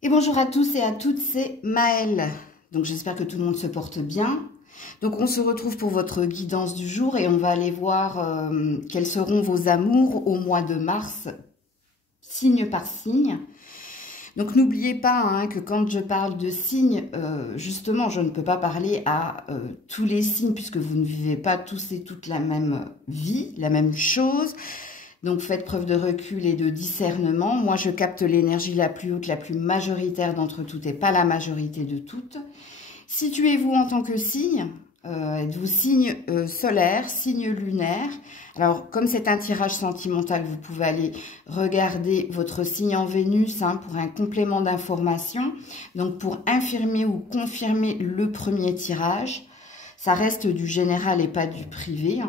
Et bonjour à tous et à toutes, c'est Maëlle. Donc j'espère que tout le monde se porte bien. Donc on se retrouve pour votre guidance du jour et on va aller voir quels seront vos amours au mois de mars, signe par signe. Donc n'oubliez pas que quand je parle de signes, justement je ne peux pas parler à tous les signes puisque vous ne vivez pas tous et toutes la même vie, la même chose. Donc faites preuve de recul et de discernement. Moi, je capte l'énergie la plus haute, la plus majoritaire d'entre toutes et pas la majorité de toutes. Situez-vous en tant que signe. Êtes-vous signe solaire, signe lunaire? Alors, comme c'est un tirage sentimental, vous pouvez aller regarder votre signe en Vénus pour un complément d'information. Donc, pour infirmer ou confirmer le premier tirage, ça reste du général et pas du privé.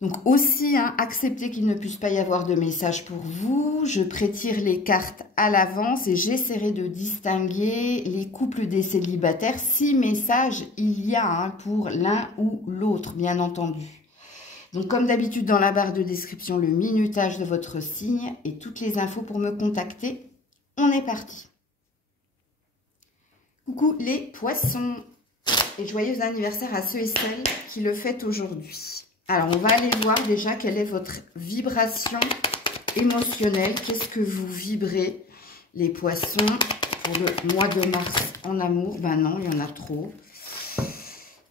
Donc aussi, acceptez qu'il ne puisse pas y avoir de message pour vous. Je prétire les cartes à l'avance et j'essaierai de distinguer les couples des célibataires si message il y a pour l'un ou l'autre, bien entendu. Donc comme d'habitude dans la barre de description, le minutage de votre signe et toutes les infos pour me contacter. On est parti. Coucou les poissons et joyeux anniversaire à ceux et celles qui le fêtent aujourd'hui. Alors, on va aller voir déjà quelle est votre vibration émotionnelle. Qu'est-ce que vous vibrez, les poissons, pour le mois de mars en amour? Ben non, il y en a trop.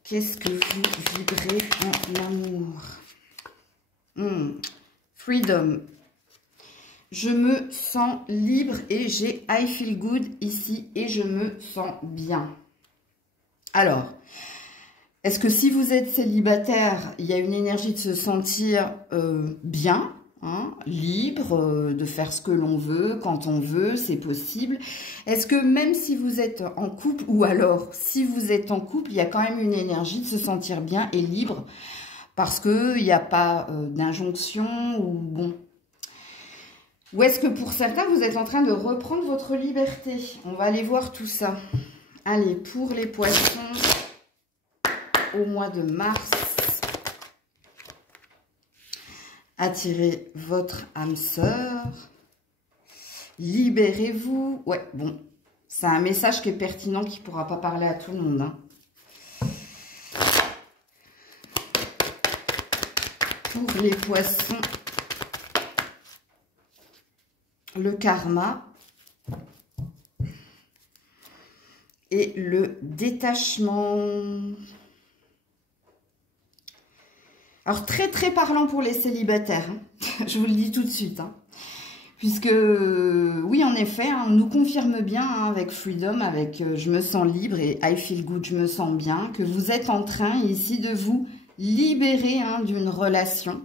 Qu'est-ce que vous vibrez en amour? Freedom. Je me sens libre et j'ai I feel good ici et je me sens bien. Alors... est-ce que si vous êtes célibataire, il y a une énergie de se sentir bien, libre, de faire ce que l'on veut, quand on veut, c'est possible. Est-ce que même si vous êtes en couple, ou alors si vous êtes en couple, il y a quand même une énergie de se sentir bien et libre, parce qu'il n'y a pas d'injonction ou bon. Ou est-ce que pour certains, vous êtes en train de reprendre votre liberté? On va aller voir tout ça. Allez, pour les poissons... au mois de mars, attirez votre âme sœur, libérez-vous. Ouais, bon, c'est un message qui est pertinent, qui ne pourra pas parler à tout le monde. Pour les poissons, le karma et le détachement. Alors, très, très parlant pour les célibataires, je vous le dis tout de suite, puisque, oui, en effet, on nous confirme bien avec Freedom, avec je me sens libre et I feel good, je me sens bien, que vous êtes en train ici de vous libérer d'une relation,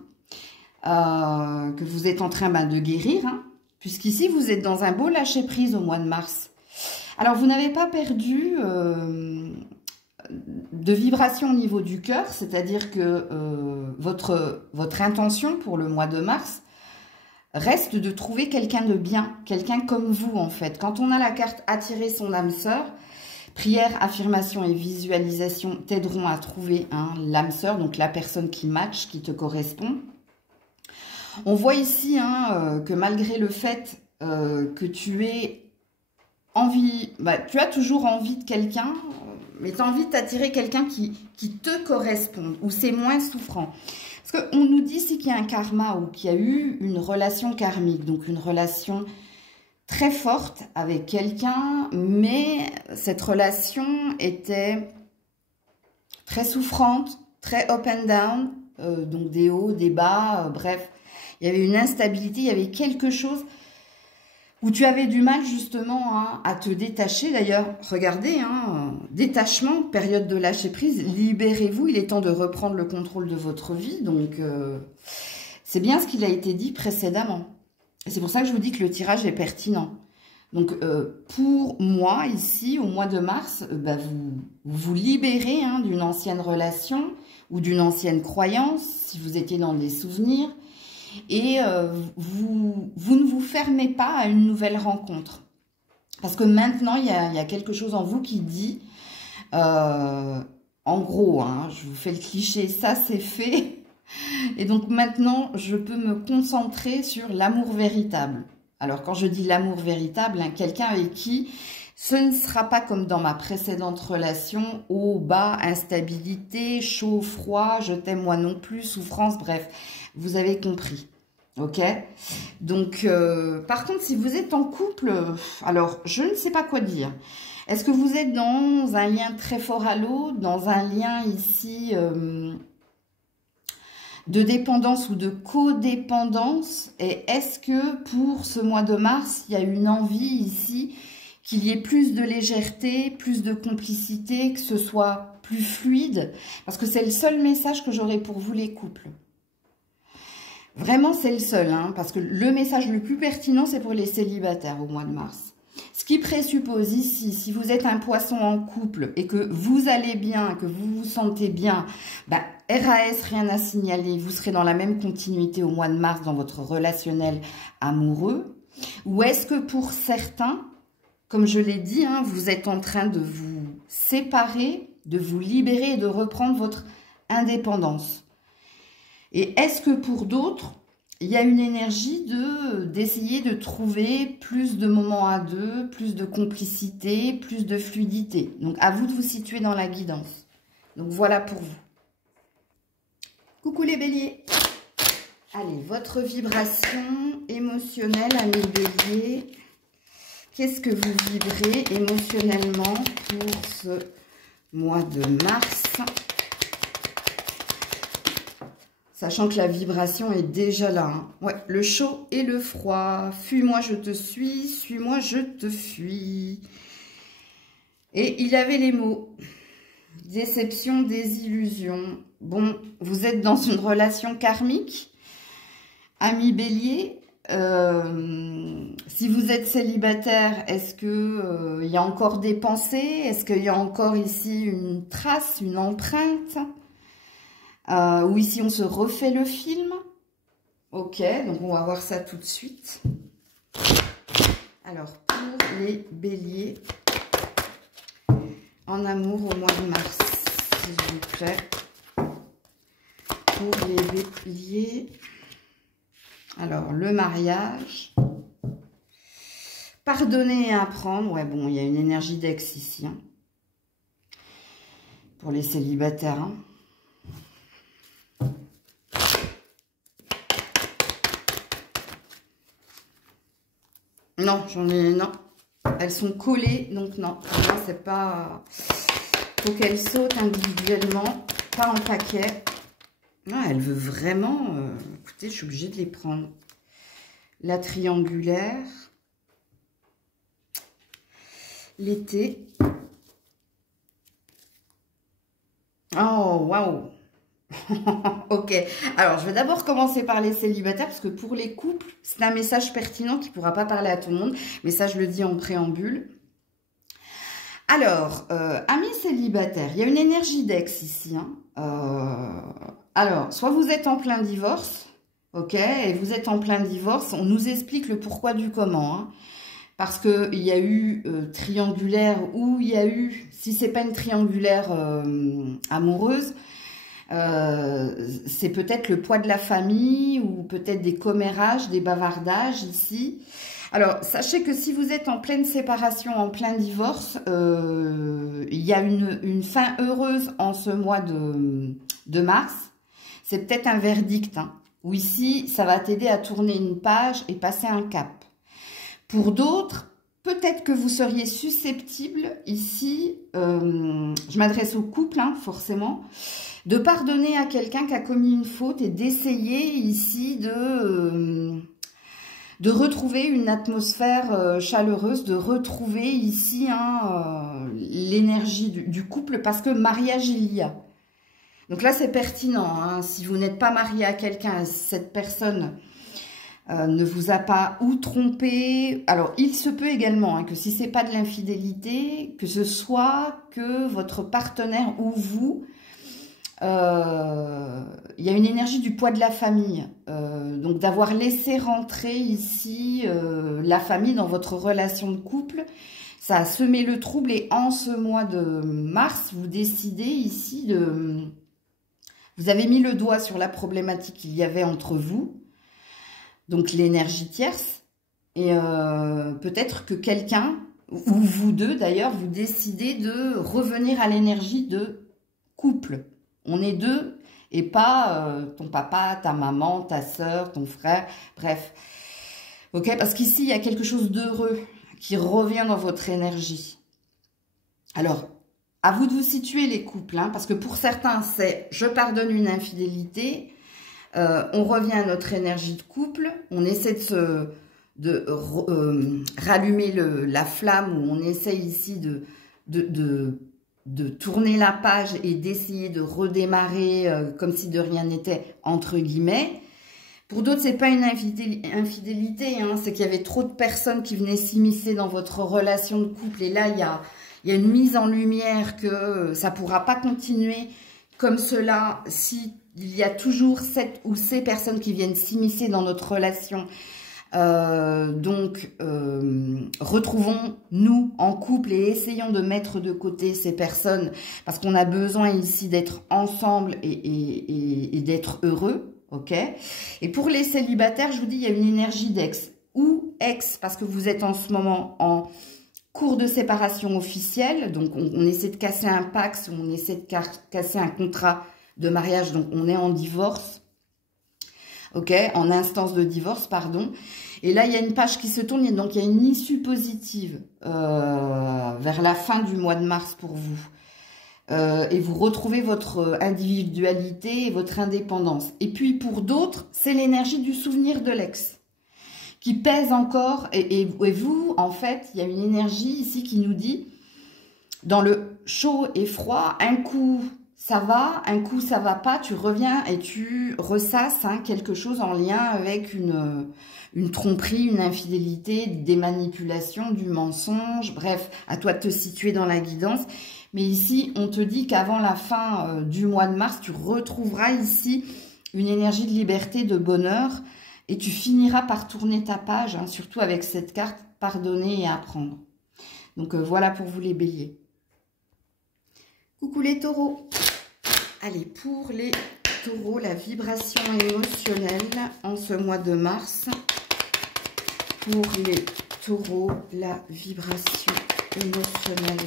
que vous êtes en train de guérir, puisqu'ici, vous êtes dans un beau lâcher-prise au mois de mars. Alors, vous n'avez pas perdu... de vibration au niveau du cœur, c'est-à-dire que votre intention pour le mois de mars reste de trouver quelqu'un de bien, quelqu'un comme vous en fait. Quand on a la carte attirer son âme sœur, prière, affirmation et visualisation t'aideront à trouver l'âme sœur, donc la personne qui match, qui te correspond. On voit ici que malgré le fait que tu aies envie, tu as toujours envie de quelqu'un, mais tu as envie d'attirer quelqu'un qui te correspond, où c'est moins souffrant. Parce qu'on nous dit ici qu'il y a un karma ou qu'il y a eu une relation karmique, donc une relation très forte avec quelqu'un, mais cette relation était très souffrante, très up and down, donc des hauts, des bas, bref. Il y avait une instabilité, il y avait quelque chose... où tu avais du mal justement à te détacher. D'ailleurs, regardez, détachement, période de lâcher prise, libérez-vous, il est temps de reprendre le contrôle de votre vie. Donc, c'est bien ce qu'il a été dit précédemment. Et c'est pour ça que je vous dis que le tirage est pertinent. Donc, pour moi, ici, au mois de mars, vous vous libérez d'une ancienne relation ou d'une ancienne croyance, si vous étiez dans des souvenirs. Et vous ne vous fermez pas à une nouvelle rencontre. Parce que maintenant, il y a quelque chose en vous qui dit, en gros, je vous fais le cliché, ça c'est fait. Et donc maintenant, je peux me concentrer sur l'amour véritable. Alors, quand je dis l'amour véritable, hein, quelqu'un avec qui ce ne sera pas comme dans ma précédente relation, haut, bas, instabilité, chaud, froid, je t'aime moi non plus, souffrance, bref, vous avez compris. Ok? Donc, par contre, si vous êtes en couple, alors, je ne sais pas quoi dire. Est-ce que vous êtes dans un lien très fort à l'autre, dans un lien ici de dépendance ou de codépendance? Et est-ce que pour ce mois de mars, il y a une envie ici qu'il y ait plus de légèreté, plus de complicité, que ce soit plus fluide? Parce que c'est le seul message que j'aurai pour vous les couples. Vraiment, c'est le seul, hein, parce que le message le plus pertinent, c'est pour les célibataires au mois de mars. Ce qui présuppose ici, si vous êtes un poisson en couple et que vous allez bien, que vous vous sentez bien, ben, RAS, rien à signaler, vous serez dans la même continuité au mois de mars dans votre relationnel amoureux. Ou est-ce que pour certains, comme je l'ai dit, hein, vous êtes en train de vous séparer, de vous libérer et de reprendre votre indépendance? Et est-ce que pour d'autres, il y a une énergie d'essayer de trouver plus de moments à deux, plus de complicité, plus de fluidité? Donc, à vous de vous situer dans la guidance. Donc, voilà pour vous. Coucou les béliers. Allez, votre vibration émotionnelle, amis béliers. Qu'est-ce que vous vibrez émotionnellement pour ce mois de mars? Sachant que la vibration est déjà là. Hein. Ouais, le chaud et le froid. Fuis-moi, je te suis. Suis-moi, je te fuis. Et il y avait les mots. Déception, désillusion. Bon, vous êtes dans une relation karmique. Ami bélier. Si vous êtes célibataire, est-ce que il y a encore des pensées? Est-ce qu'il y a encore ici une trace, une empreinte? Ou ici on se refait le film. Ok, donc on va voir ça tout de suite. Alors, pour les béliers, en amour au mois de mars, s'il vous plaît. Pour les béliers, alors le mariage, pardonner et apprendre. Ouais, bon, il y a une énergie d'ex ici. Hein. Pour les célibataires, hein. Non, j'en ai... Non. Elles sont collées, donc non. Pour moi, c'est pas... Faut qu'elles sautent individuellement, pas en paquet. Non, elle veut vraiment... Écoutez, je suis obligée de les prendre. La triangulaire. L'été. Oh, waouh. Ok, alors je vais d'abord commencer par les célibataires parce que pour les couples, c'est un message pertinent qui ne pourra pas parler à tout le monde, mais ça je le dis en préambule. Alors, amis célibataires, il y a une énergie d'ex ici. Hein. Alors, soit vous êtes en plein divorce, ok, et vous êtes en plein divorce, on nous explique le pourquoi du comment. Hein. Parce qu'il y a eu triangulaire ou il y a eu, si c'est pas une triangulaire amoureuse, c'est peut-être le poids de la famille ou peut-être des commérages, des bavardages ici. Alors, sachez que si vous êtes en pleine séparation, en plein divorce, il y a une fin heureuse en ce mois de mars. C'est peut-être un verdict, hein, où ici, ça va t'aider à tourner une page et passer un cap. Pour d'autres, peut-être que vous seriez susceptible ici, je m'adresse au couple, hein, forcément, de pardonner à quelqu'un qui a commis une faute et d'essayer ici de retrouver une atmosphère chaleureuse, de retrouver ici hein, l'énergie du couple parce que mariage il y a. Donc là c'est pertinent, hein, si vous n'êtes pas marié à quelqu'un, cette personne ne vous a pas ou trompé. Alors il se peut également hein, que si c'est pas de l'infidélité, que ce soit que votre partenaire ou vous, il y a une énergie du poids de la famille, donc d'avoir laissé rentrer ici la famille dans votre relation de couple, ça a semé le trouble et en ce mois de mars, vous décidez ici de... Vous avez mis le doigt sur la problématique qu'il y avait entre vous, donc l'énergie tierce, Et peut-être que quelqu'un, ou vous deux d'ailleurs, vous décidez de revenir à l'énergie de couple. On est deux et pas ton papa, ta maman, ta soeur, ton frère, bref. Ok, parce qu'ici, il y a quelque chose d'heureux qui revient dans votre énergie. Alors, à vous de vous situer les couples, hein, parce que pour certains, c'est « je pardonne une infidélité », on revient à notre énergie de couple, on essaie de rallumer la flamme, ou on essaie ici de tourner la page et d'essayer de redémarrer comme si de rien n'était, entre guillemets. Pour d'autres, c'est pas une infidélité, hein, c'est qu'il y avait trop de personnes qui venaient s'immiscer dans votre relation de couple. Et là, il y a une mise en lumière que ça pourra pas continuer comme cela si il y a toujours cette ou ces personnes qui viennent s'immiscer dans notre relation. Retrouvons-nous en couple et essayons de mettre de côté ces personnes parce qu'on a besoin ici d'être ensemble et d'être heureux. Ok. Et pour les célibataires, je vous dis, il y a une énergie d'ex ou ex parce que vous êtes en ce moment en cours de séparation officielle. Donc, on essaie de casser un pax, on essaie de casser un contrat de mariage. Donc, on est en divorce. Ok. En instance de divorce, pardon. Et là, il y a une page qui se tourne. Donc, il y a une issue positive vers la fin du mois de mars pour vous. Et vous retrouvez votre individualité et votre indépendance. Et puis pour d'autres, c'est l'énergie du souvenir de l'ex qui pèse encore. Et vous, en fait, il y a une énergie ici qui nous dit, dans le chaud et froid, un coup ça va, un coup ça va pas, tu reviens et tu ressasses quelque chose en lien avec une tromperie, une infidélité, des manipulations, du mensonge, bref, à toi de te situer dans la guidance. Mais ici, on te dit qu'avant la fin du mois de mars, tu retrouveras ici une énergie de liberté, de bonheur, et tu finiras par tourner ta page, hein, surtout avec cette carte « Pardonner et apprendre ». Donc voilà pour vous les béliers. Coucou les taureaux. Allez, pour les taureaux, la vibration émotionnelle en ce mois de mars. Pour les taureaux, la vibration émotionnelle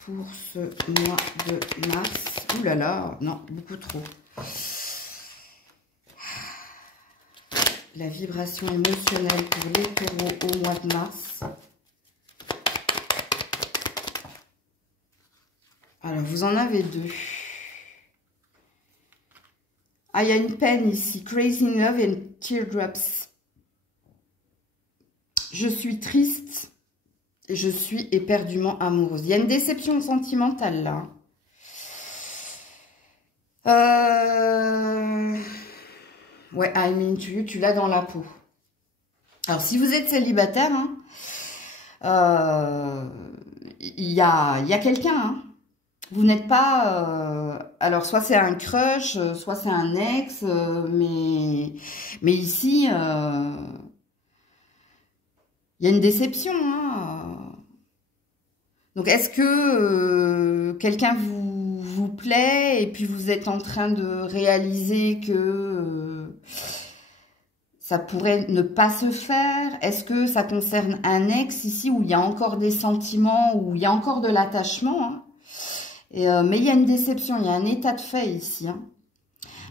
pour ce mois de mars. Ouh là là, non, beaucoup trop. La vibration émotionnelle pour les taureaux au mois de mars. Alors, vous en avez deux. Ah, il y a une peine ici. Crazy Love and Teardrops. Je suis triste. Je suis éperdument amoureuse. Il y a une déception sentimentale là. Ouais, I mean to you, tu l'as dans la peau. Alors, si vous êtes célibataire, il y a quelqu'un. Hein. Vous n'êtes pas... alors, soit c'est un crush, soit c'est un ex, mais ici... il y a une déception. Hein. Donc, est-ce que quelqu'un vous plaît et puis vous êtes en train de réaliser que ça pourrait ne pas se faire? Est-ce que ça concerne un ex ici où il y a encore des sentiments, où il y a encore de l'attachement, hein? Mais il y a une déception, il y a un état de fait ici. Hein.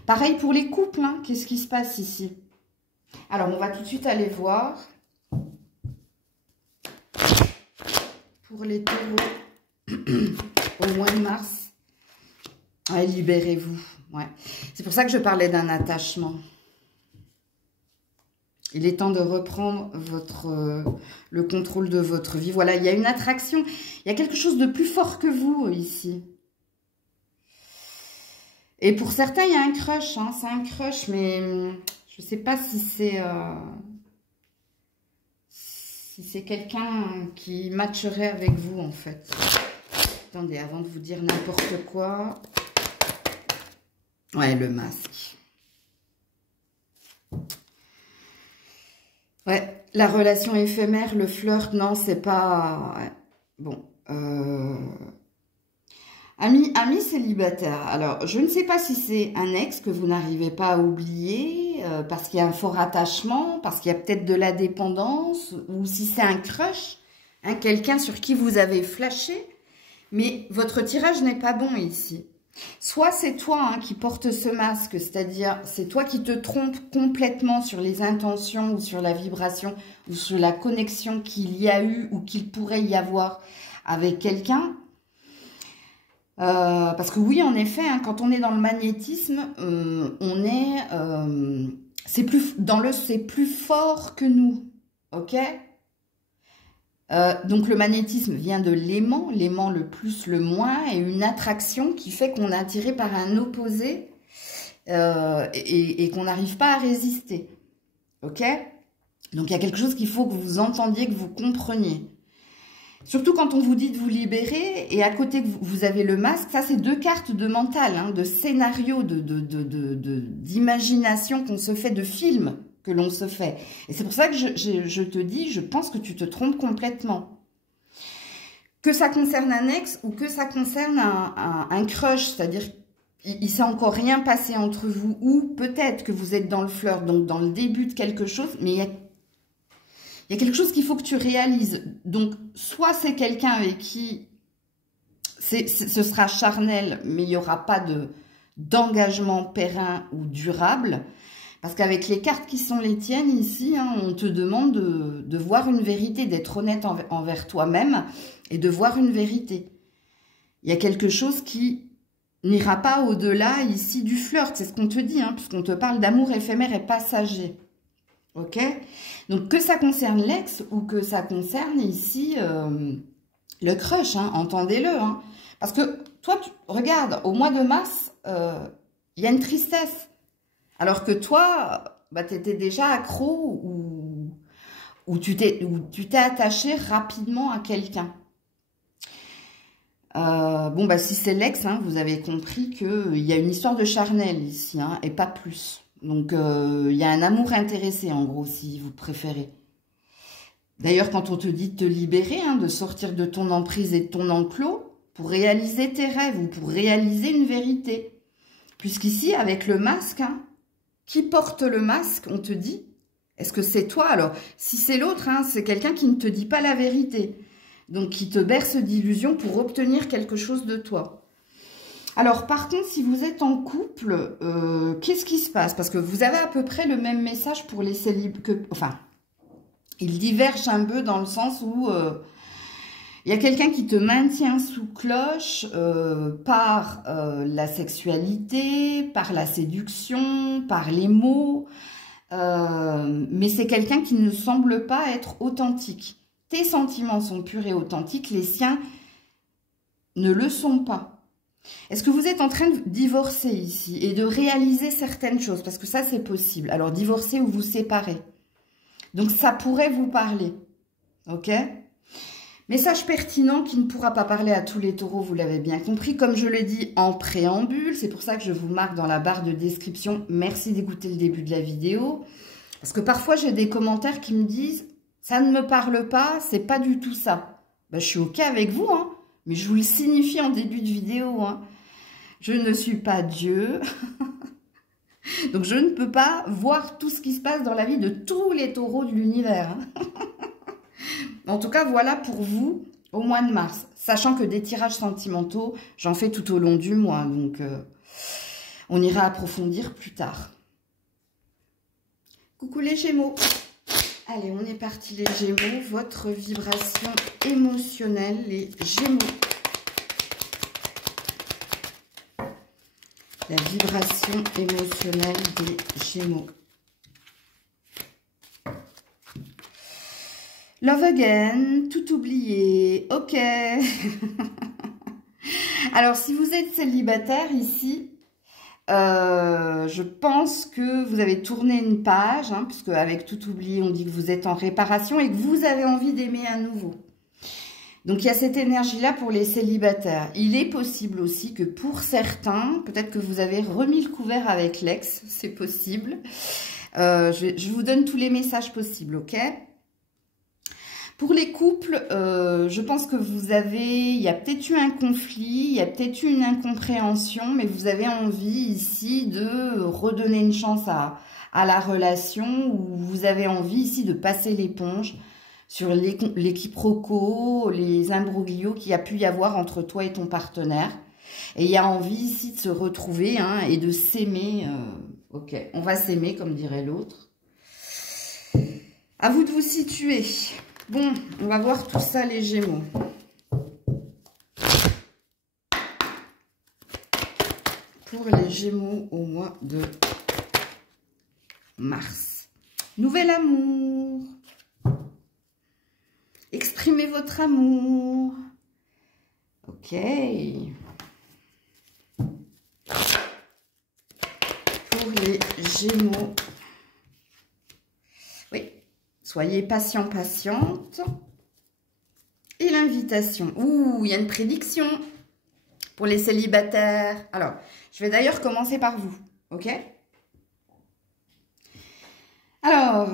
Pareil pour les couples, hein. Qu'est-ce qui se passe ici? Alors, on va tout de suite aller voir. Pour les taureaux, au mois de mars. Ouais, libérez-vous. Ouais. C'est pour ça que je parlais d'un attachement. Il est temps de reprendre le contrôle de votre vie. Voilà, il y a une attraction. Il y a quelque chose de plus fort que vous ici. Et pour certains, il y a un crush. Hein. C'est un crush, mais je ne sais pas si c'est quelqu'un qui matcherait avec vous, en fait. Attendez, avant de vous dire n'importe quoi. Ouais, le masque. Ouais, la relation éphémère, le flirt, non, c'est pas... Ouais. Bon. Ami célibataire. Alors, je ne sais pas si c'est un ex que vous n'arrivez pas à oublier, parce qu'il y a un fort attachement, parce qu'il y a peut-être de la dépendance, ou si c'est un crush, hein, quelqu'un sur qui vous avez flashé, mais votre tirage n'est pas bon ici. Soit c'est toi hein, qui porte ce masque, c'est-à-dire c'est toi qui te trompes complètement sur les intentions ou sur la vibration ou sur la connexion qu'il y a eu ou qu'il pourrait y avoir avec quelqu'un. Parce que oui, en effet, hein, quand on est dans le magnétisme, c'est plus fort que nous, ok? Donc le magnétisme vient de l'aimant le plus, le moins, et une attraction qui fait qu'on est attiré par un opposé et qu'on n'arrive pas à résister, ok? Donc il y a quelque chose qu'il faut que vous entendiez, que vous compreniez. Surtout quand on vous dit de vous libérer, et à côté que vous avez le masque, ça c'est deux cartes de mental, hein, de scénario, d'imagination qu'on se fait, de film que l'on se fait. Et c'est pour ça que je te dis, je pense que tu te trompes complètement. Que ça concerne un ex ou que ça concerne un crush, c'est-à-dire il ne s'est encore rien passé entre vous, ou peut-être que vous êtes dans le flirt, donc dans le début de quelque chose, mais il y a quelque chose qu'il faut que tu réalises. Donc, soit c'est quelqu'un avec qui ce sera charnel, mais il n'y aura pas d'engagement périn ou durable. Parce qu'avec les cartes qui sont les tiennes ici, hein, on te demande de voir une vérité, d'être honnête envers toi-même et de voir une vérité. Il y a quelque chose qui n'ira pas au-delà ici du flirt. C'est ce qu'on te dit, hein, puisqu'on te parle d'amour éphémère et passager. Ok? Donc, que ça concerne l'ex ou que ça concerne ici le crush, hein, entendez-le. Hein. Parce que toi, regarde, au mois de mars, il y a une tristesse. Alors que toi, bah, tu étais déjà accro ou tu t'es attaché rapidement à quelqu'un. Bon, bah, si c'est l'ex, hein, vous avez compris qu'il y a une histoire de charnel ici, hein, et pas plus. Donc, il y a un amour intéressé, en gros, si vous préférez. D'ailleurs, quand on te dit de te libérer, hein, de sortir de ton emprise et de ton enclos, pour réaliser tes rêves ou pour réaliser une vérité. Puisqu'ici, avec le masque, hein, qui porte le masque, on te dit, est-ce que c'est toi? Alors, si c'est l'autre, hein, c'est quelqu'un qui ne te dit pas la vérité. Donc, qui te berce d'illusions pour obtenir quelque chose de toi. Alors, par contre, si vous êtes en couple, qu'est-ce qui se passe? Parce que vous avez à peu près le même message pour les célibataires. Enfin, il diverge un peu dans le sens où il y a quelqu'un qui te maintient sous cloche par la sexualité, par la séduction, par les mots. Mais c'est quelqu'un qui ne semble pas être authentique. Tes sentiments sont purs et authentiques, les siens ne le sont pas. Est-ce que vous êtes en train de divorcer ici et de réaliser certaines choses? Parce que ça, c'est possible. Alors, divorcer ou vous séparer. Donc, ça pourrait vous parler. Ok? Message pertinent qui ne pourra pas parler à tous les taureaux, vous l'avez bien compris. Comme je le dis en préambule, c'est pour ça que je vous marque dans la barre de description. Merci d'écouter le début de la vidéo. Parce que parfois, j'ai des commentaires qui me disent « ça ne me parle pas, c'est pas du tout ça ». Ben, je suis ok avec vous, hein. Mais je vous le signifie en début de vidéo, hein. Je ne suis pas Dieu. Donc, je ne peux pas voir tout ce qui se passe dans la vie de tous les taureaux de l'univers. Hein. En tout cas, voilà pour vous au mois de mars. Sachant que des tirages sentimentaux, j'en fais tout au long du mois. Donc, on ira approfondir plus tard. Coucou les Gémeaux. Allez, on est parti les Gémeaux. Votre vibration émotionnelle, les Gémeaux. La vibration émotionnelle des Gémeaux. Love again, tout oublié, ok. Alors, si vous êtes célibataire ici, je pense que vous avez tourné une page, hein, puisque avec tout oublié, on dit que vous êtes en réparation et que vous avez envie d'aimer à nouveau. Donc, il y a cette énergie-là pour les célibataires. Il est possible aussi que pour certains, peut-être que vous avez remis le couvert avec l'ex, c'est possible. Je vous donne tous les messages possibles, ok ? Pour les couples, je pense que il y a peut-être eu un conflit, il y a peut-être eu une incompréhension, mais vous avez envie ici de redonner une chance à la relation, ou vous avez envie ici de passer l'éponge sur les quiproquos, les imbroglios qu'il y a pu y avoir entre toi et ton partenaire. Et il y a envie ici de se retrouver hein, et de s'aimer. Ok, on va s'aimer comme dirait l'autre. À vous de vous situer. Bon, on va voir tout ça les Gémeaux. Pour les Gémeaux au mois de mars. Nouvel amour. Exprimez votre amour. Ok. Pour les Gémeaux. Oui. Soyez patient, patiente. Et l'invitation. Ouh, il y a une prédiction pour les célibataires. Alors, je vais d'ailleurs commencer par vous. Ok? Alors,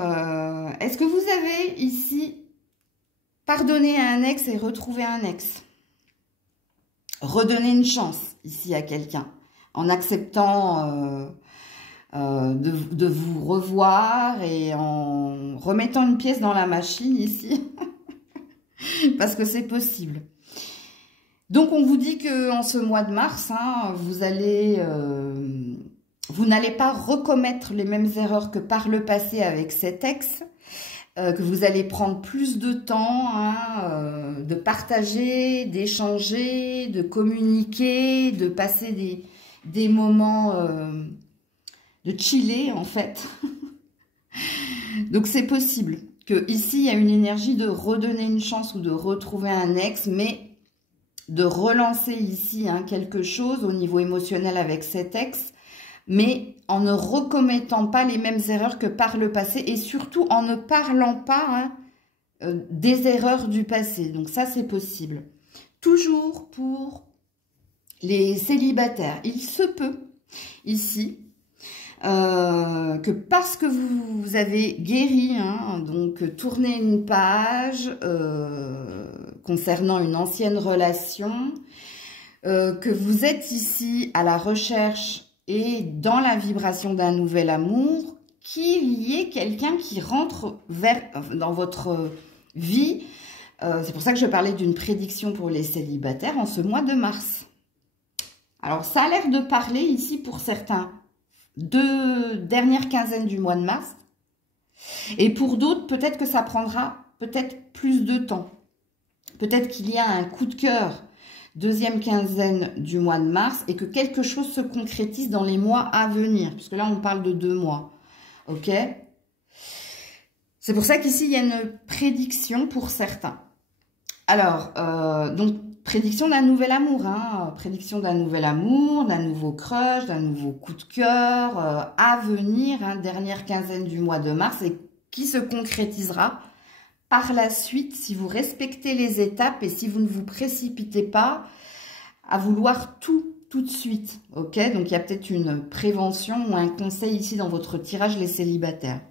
est-ce que vous avez ici pardonné à un ex et retrouvé un ex? Redonner une chance ici à quelqu'un en acceptant de vous revoir et en remettant une pièce dans la machine ici parce que c'est possible. Donc on vous dit que en ce mois de mars, hein, vous n'allez pas recommettre les mêmes erreurs que par le passé avec cet ex, que vous allez prendre plus de temps hein, de partager, d'échanger, de communiquer, de passer des moments de chiller en fait. Donc c'est possible que ici il y a une énergie de redonner une chance ou de retrouver un ex, mais de relancer ici hein, quelque chose au niveau émotionnel avec cet ex, mais en ne recommettant pas les mêmes erreurs que par le passé et surtout en ne parlant pas hein, des erreurs du passé. Donc ça, c'est possible. Toujours pour les célibataires, il se peut ici que parce que vous avez guéri, hein, donc tourné une page concernant une ancienne relation, que vous êtes ici à la recherche et dans la vibration d'un nouvel amour, qu'il y ait quelqu'un qui rentre dans votre vie. C'est pour ça que je parlais d'une prédiction pour les célibataires en ce mois de mars. Alors, ça a l'air de parler ici pour certains de dernière quinzaine du mois de mars. Et pour d'autres, peut-être que ça prendra peut-être plus de temps. Peut-être qu'il y a un coup de cœur deuxième quinzaine du mois de mars et que quelque chose se concrétise dans les mois à venir. Puisque là, on parle de 2 mois. Ok? C'est pour ça qu'ici, il y a une prédiction pour certains. Alors, donc, prédiction d'un nouvel amour. Hein, prédiction d'un nouvel amour, d'un nouveau crush, d'un nouveau coup de cœur à venir, hein, dernière quinzaine du mois de mars et qui se concrétisera par la suite, si vous respectez les étapes et si vous ne vous précipitez pas à vouloir tout de suite. Ok, donc il y a peut-être une prévention ou un conseil ici dans votre tirage, les célibataires.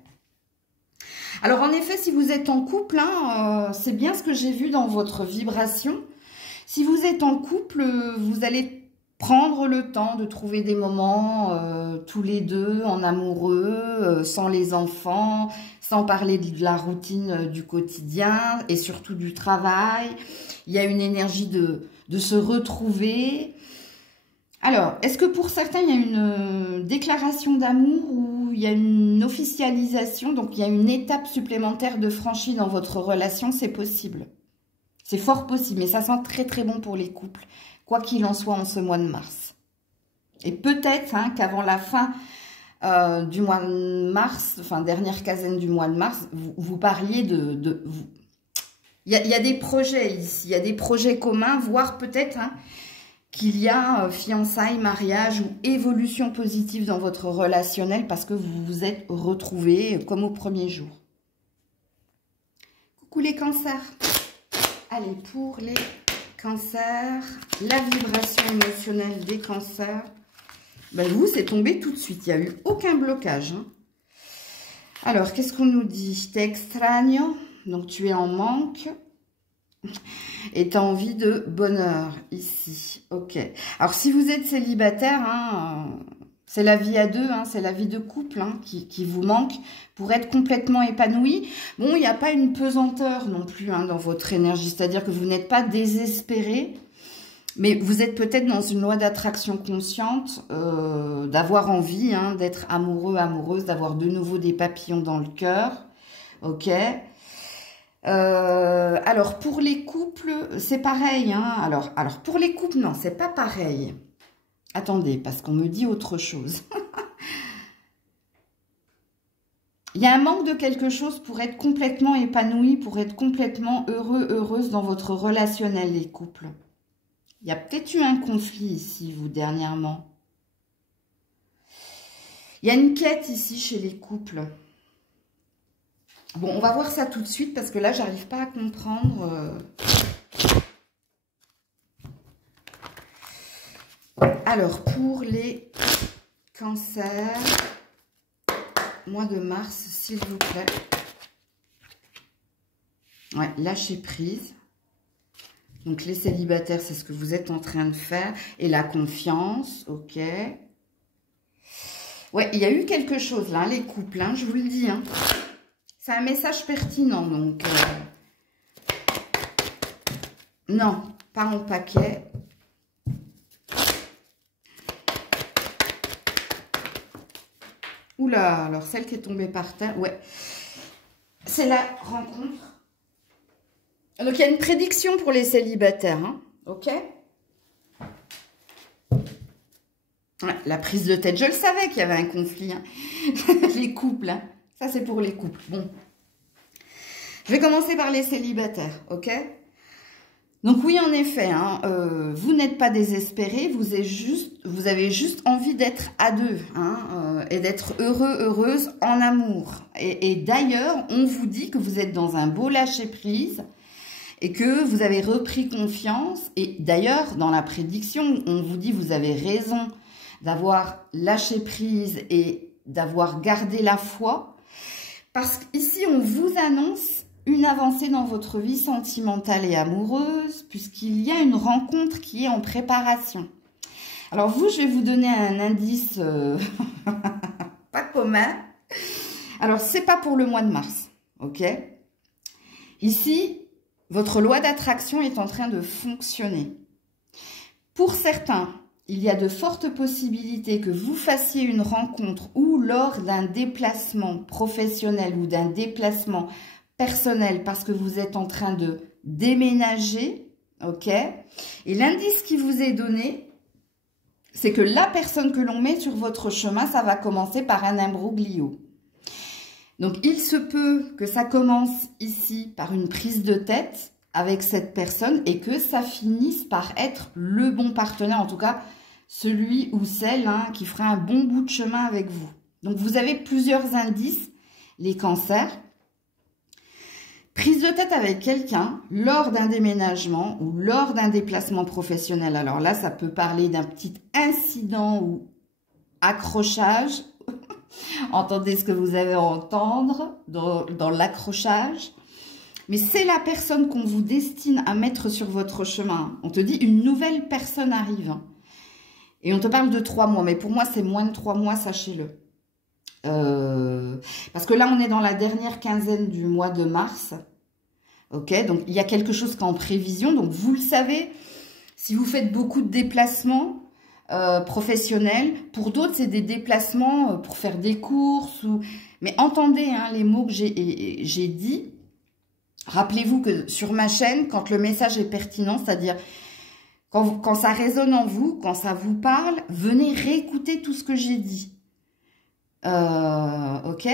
Alors en effet, si vous êtes en couple, hein, c'est bien ce que j'ai vu dans votre vibration. Si vous êtes en couple, vous allez prendre le temps de trouver des moments tous les deux en amoureux, sans les enfants, sans parler de la routine du quotidien et surtout du travail. Il y a une énergie de se retrouver. Alors, est-ce que pour certains, il y a une déclaration d'amour ou il y a une officialisation, donc il y a une étape supplémentaire de franchie dans votre relation? C'est possible. C'est fort possible, mais ça sent très très bon pour les couples, quoi qu'il en soit en ce mois de mars. Et peut-être hein, qu'avant la fin du mois de mars, enfin dernière quinzaine du mois de mars, vous parliez de il y a des projets ici, il y a des projets communs, voire peut-être hein, qu'il y a fiançailles, mariage ou évolution positive dans votre relationnel parce que vous vous êtes retrouvés comme au premier jour. Coucou les cancers. Allez, pour les cancers, la vibration émotionnelle des cancers, ben vous, c'est tombé tout de suite. Il n'y a eu aucun blocage. Hein. Alors, qu'est-ce qu'on nous dit? Te extraño, Donc, tu es en manque. Et tu as envie de bonheur, ici. Ok. Alors, si vous êtes célibataire, hein, c'est la vie à deux, hein, c'est la vie de couple hein, qui vous manque pour être complètement épanoui. Bon, il n'y a pas une pesanteur non plus hein, dans votre énergie. C'est-à-dire que vous n'êtes pas désespéré. Mais vous êtes peut-être dans une loi d'attraction consciente, d'avoir envie hein, d'être amoureux, amoureuse, d'avoir de nouveau des papillons dans le cœur. Ok. Alors, pour les couples, c'est pareil. Hein. Alors, pour les couples, non, c'est pas pareil. Attendez, parce qu'on me dit autre chose. Il y a un manque de quelque chose pour être complètement épanoui, pour être complètement heureux, heureuse dans votre relationnel, les couples. Il y a peut-être eu un conflit ici, vous, dernièrement. Il y a une quête ici chez les couples. Bon, on va voir ça tout de suite parce que là, j'arrive pas à comprendre. Alors, pour les cancers, mois de mars, s'il vous plaît. Ouais, lâcher prise. Donc, les célibataires, c'est ce que vous êtes en train de faire. Et la confiance, ok. Ouais, il y a eu quelque chose là, les couples, hein, je vous le dis. Hein. C'est un message pertinent, donc... Non, pas en paquet. Oula, alors celle qui est tombée par terre, ouais. C'est la rencontre. Donc, il y a une prédiction pour les célibataires, hein, ok? Ouais, la prise de tête, je le savais qu'il y avait un conflit, hein. Les couples, hein. Ça, c'est pour les couples. Bon. Je vais commencer par les célibataires, ok? Donc, oui, en effet, hein, vous n'êtes pas désespéré, vous avez juste envie d'être à deux, hein, et d'être heureux, heureuse en amour. Et d'ailleurs, on vous dit que vous êtes dans un beau lâcher-prise, et que vous avez repris confiance. Et d'ailleurs, dans la prédiction, on vous dit que vous avez raison d'avoir lâché prise et d'avoir gardé la foi. Parce qu'ici, on vous annonce une avancée dans votre vie sentimentale et amoureuse, puisqu'il y a une rencontre qui est en préparation. Alors vous, je vais vous donner un indice pas commun. Alors, c'est pas pour le mois de mars, ok? Ici... Votre loi d'attraction est en train de fonctionner. Pour certains, il y a de fortes possibilités que vous fassiez une rencontre ou lors d'un déplacement professionnel ou d'un déplacement personnel parce que vous êtes en train de déménager, ok? Et l'indice qui vous est donné, c'est que la personne que l'on met sur votre chemin, ça va commencer par un imbroglio. Donc, il se peut que ça commence ici par une prise de tête avec cette personne et que ça finisse par être le bon partenaire, en tout cas, celui ou celle hein, qui fera un bon bout de chemin avec vous. Donc, vous avez plusieurs indices, les cancers. Prise de tête avec quelqu'un lors d'un déménagement ou lors d'un déplacement professionnel. Alors là, ça peut parler d'un petit incident ou accrochage. Entendez ce que vous avez à entendre dans l'accrochage. Mais c'est la personne qu'on vous destine à mettre sur votre chemin. On te dit une nouvelle personne arrive. Et on te parle de 3 mois. Mais pour moi, c'est moins de 3 mois, sachez-le. Parce que là, on est dans la dernière quinzaine du mois de mars. Ok, donc il y a quelque chose qui est en prévision. Donc vous le savez, si vous faites beaucoup de déplacements... professionnels. Pour d'autres, c'est des déplacements pour faire des courses. Mais entendez hein, les mots que j'ai dit. Rappelez-vous que sur ma chaîne, quand le message est pertinent, c'est-à-dire quand ça résonne en vous, quand ça vous parle, venez réécouter tout ce que j'ai dit. Ok?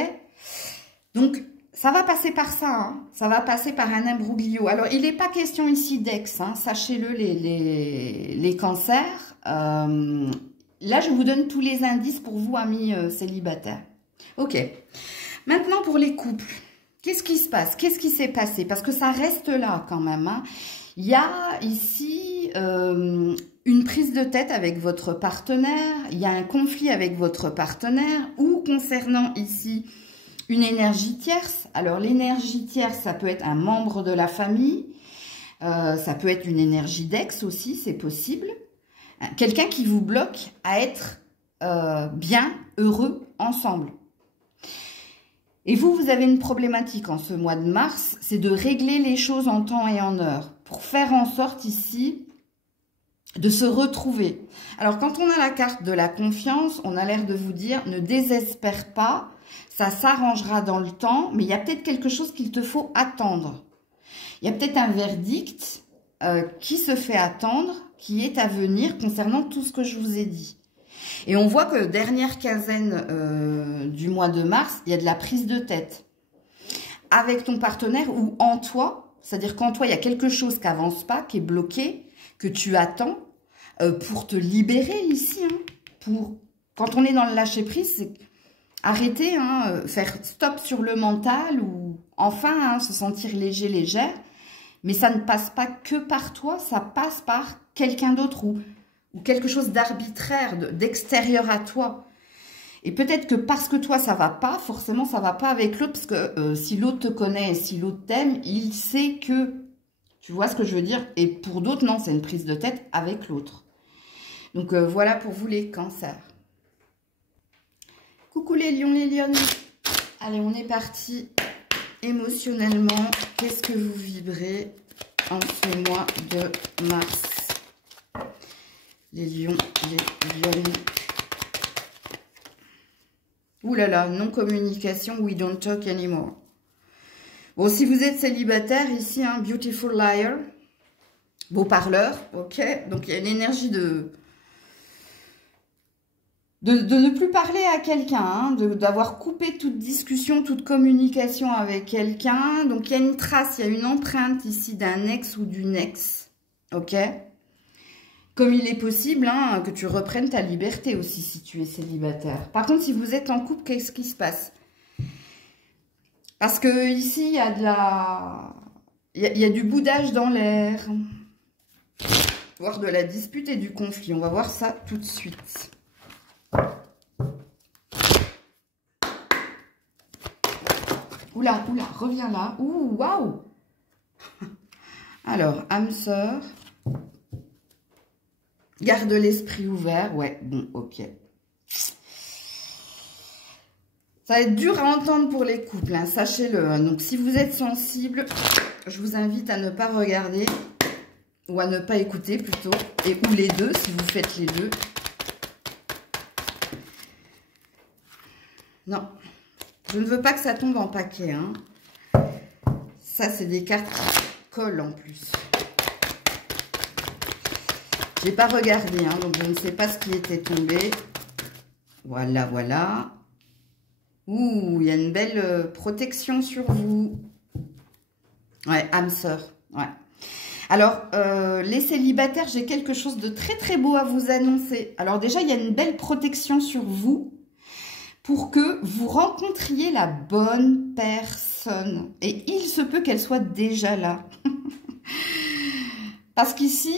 Donc, ça va passer par ça. Hein. Ça va passer par un imbroglio. Alors, il n'est pas question ici d'ex. Hein, sachez-le, les cancers. Là, je vous donne tous les indices pour vous, amis célibataires. Ok. Maintenant, pour les couples. Qu'est-ce qui se passe? Qu'est-ce qui s'est passé? Parce que ça reste là quand même. Hein. Il y a ici une prise de tête avec votre partenaire. Il y a un conflit avec votre partenaire. Ou concernant ici une énergie tierce. Alors, l'énergie tierce, ça peut être un membre de la famille. Ça peut être une énergie d'ex aussi, c'est possible. Quelqu'un qui vous bloque à être bien, heureux, ensemble. Et vous avez une problématique en ce mois de mars, c'est de régler les choses en temps et en heure. Pour faire en sorte ici de se retrouver. Alors, quand on a la carte de la confiance, on a l'air de vous dire, ne désespère pas, ça s'arrangera dans le temps, mais il y a peut-être quelque chose qu'il te faut attendre. Il y a peut-être un verdict qui se fait attendre, qui est à venir concernant tout ce que je vous ai dit. Et on voit que dernière quinzaine du mois de mars, il y a de la prise de tête. Avec ton partenaire ou en toi, c'est-à-dire qu'en toi, il y a quelque chose qui n'avance pas, qui est bloqué, que tu attends pour te libérer ici. Quand on est dans le lâcher-prise, c'est arrêter, faire stop sur le mental ou enfin se sentir léger, légère. Mais ça ne passe pas que par toi, ça passe par quelqu'un d'autre ou quelque chose d'arbitraire, d'extérieur à toi. Et peut-être que parce que toi, ça va pas, forcément, ça va pas avec l'autre. Parce que si l'autre te connaît, si l'autre t'aime, il sait que... Tu vois ce que je veux dire? Et pour d'autres, non, c'est une prise de tête avec l'autre. Donc, voilà pour vous les cancers. Coucou les lions, les lionnes. Allez, on est parti. Émotionnellement, qu'est-ce que vous vibrez en ce mois de mars? Les lions, les lionnes. Ouh là là, non-communication, we don't talk anymore. Bon, si vous êtes célibataire, ici, beautiful liar, beau parleur, ok? Donc, il y a une énergie de ne plus parler à quelqu'un, d'avoir coupé toute discussion, toute communication avec quelqu'un. Donc, il y a une trace, il y a une empreinte ici d'un ex ou d'une ex, ok? Comme il est possible que tu reprennes ta liberté aussi si tu es célibataire. Par contre, si vous êtes en couple, qu'est-ce qui se passe? Parce que ici, il y a de la... Il y a du boudage dans l'air. Voire de la dispute et du conflit. On va voir ça tout de suite. Oula, oula, reviens là. Ouh, waouh. Alors, âme sœur. Garde l'esprit ouvert. Ouais, bon, ok. Ça va être dur à entendre pour les couples, sachez-le. Donc, si vous êtes sensible, je vous invite à ne pas regarder ou à ne pas écouter plutôt. Ou les deux, si vous faites les deux. Non, je ne veux pas que ça tombe en paquet. Ça, c'est des cartes qui collent en plus. Je n'ai pas regardé, donc je ne sais pas ce qui était tombé. Voilà, voilà. Ouh, il y a une belle protection sur vous. Ouais, âme sœur. Ouais. Alors, les célibataires, j'ai quelque chose de très très beau à vous annoncer. Alors déjà, il y a une belle protection sur vous pour que vous rencontriez la bonne personne. Et il se peut qu'elle soit déjà là. Parce qu'ici,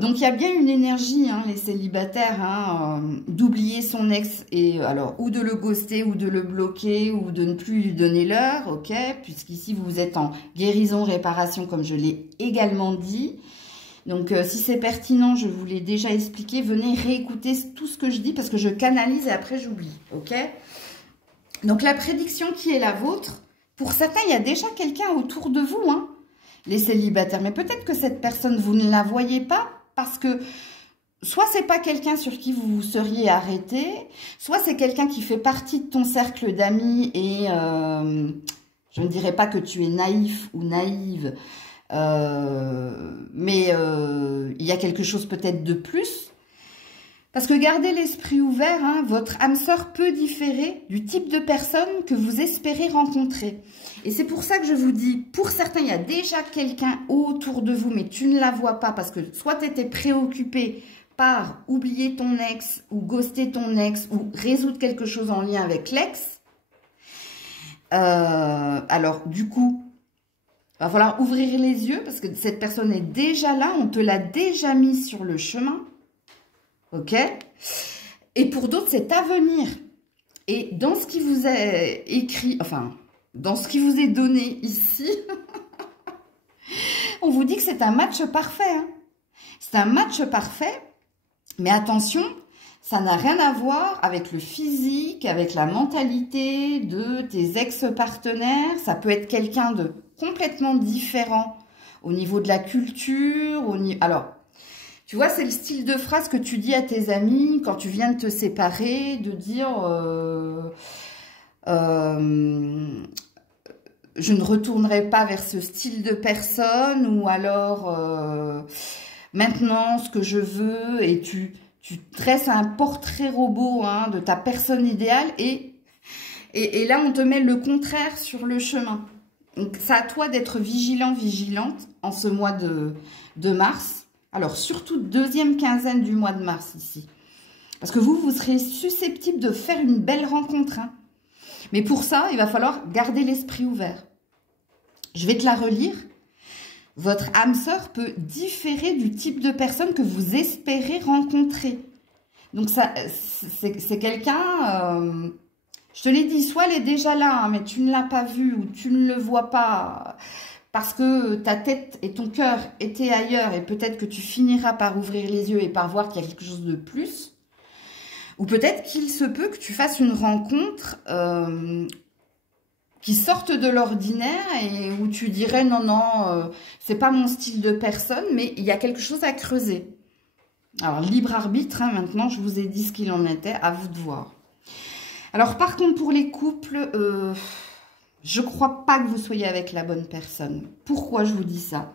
donc il y a bien une énergie, les célibataires, d'oublier son ex, et alors ou de le ghoster, ou de le bloquer, ou de ne plus lui donner l'heure, ok? Puisqu'ici, vous êtes en guérison, réparation, comme je l'ai également dit. Donc, si c'est pertinent, je vous l'ai déjà expliqué, venez réécouter tout ce que je dis, parce que je canalise et après j'oublie, ok? Donc, la prédiction qui est la vôtre, pour certains, il y a déjà quelqu'un autour de vous, les célibataires. Mais peut-être que cette personne, vous ne la voyez pas parce que soit c'est pas quelqu'un sur qui vous vous seriez arrêté, soit c'est quelqu'un qui fait partie de ton cercle d'amis et je ne dirais pas que tu es naïf ou naïve, mais il y a quelque chose peut-être de plus. Parce que gardez l'esprit ouvert, votre âme sœur peut différer du type de personne que vous espérez rencontrer. Et c'est pour ça que je vous dis, pour certains, il y a déjà quelqu'un autour de vous, mais tu ne la vois pas parce que soit tu étais préoccupé par oublier ton ex ou ghoster ton ex ou résoudre quelque chose en lien avec l'ex. Alors, du coup, il va falloir ouvrir les yeux parce que cette personne est déjà là, on te l'a déjà mis sur le chemin. Ok? Et pour d'autres, c'est à venir. Et dans ce qui vous est écrit, enfin, dans ce qui vous est donné ici, on vous dit que c'est un match parfait. Hein. C'est un match parfait, mais attention, ça n'a rien à voir avec le physique, avec la mentalité de tes ex-partenaires. Ça peut être quelqu'un de complètement différent au niveau de la culture. Alors, tu vois, c'est le style de phrase que tu dis à tes amis quand tu viens de te séparer, de dire je ne retournerai pas vers ce style de personne, ou alors maintenant ce que je veux, et tu dresses un portrait robot hein, de ta personne idéale, et là on te met le contraire sur le chemin. Donc c'est à toi d'être vigilant, vigilante en ce mois de mars. Alors surtout deuxième quinzaine du mois de mars ici. Parce que vous serez susceptible de faire une belle rencontre. Hein. Mais pour ça, il va falloir garder l'esprit ouvert. Je vais te la relire. Votre âme sœur peut différer du type de personne que vous espérez rencontrer. Donc, c'est quelqu'un, je te l'ai dit, soit elle est déjà là, hein, mais tu ne l'as pas vu ou tu ne le vois pas parce que ta tête et ton cœur étaient ailleurs, et peut-être que tu finiras par ouvrir les yeux et par voir qu'il y a quelque chose de plus. Ou peut-être qu'il se peut que tu fasses une rencontre qui sorte de l'ordinaire et où tu dirais non, c'est pas mon style de personne, mais il y a quelque chose à creuser. Alors, libre arbitre, hein, maintenant, je vous ai dit ce qu'il en était, à vous de voir. Alors, par contre, pour les couples, je crois pas que vous soyez avec la bonne personne. Pourquoi je vous dis ça?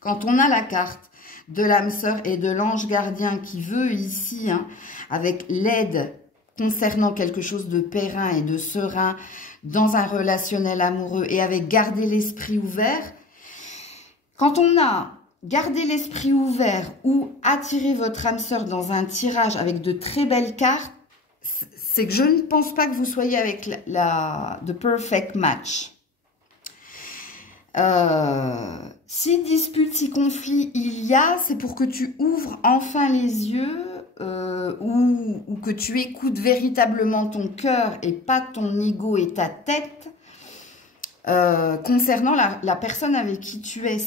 Quand on a la carte de l'âme sœur et de l'ange gardien qui veut ici, hein, avec l'aide concernant quelque chose de périn et de serein dans un relationnel amoureux, et avec garder l'esprit ouvert, quand on a gardé l'esprit ouvert ou attiré votre âme sœur dans un tirage avec de très belles cartes, c'est que je ne pense pas que vous soyez avec the perfect match. Si dispute, si conflit il y a, c'est pour que tu ouvres enfin les yeux ou que tu écoutes véritablement ton cœur et pas ton ego et ta tête concernant la personne avec qui tu es.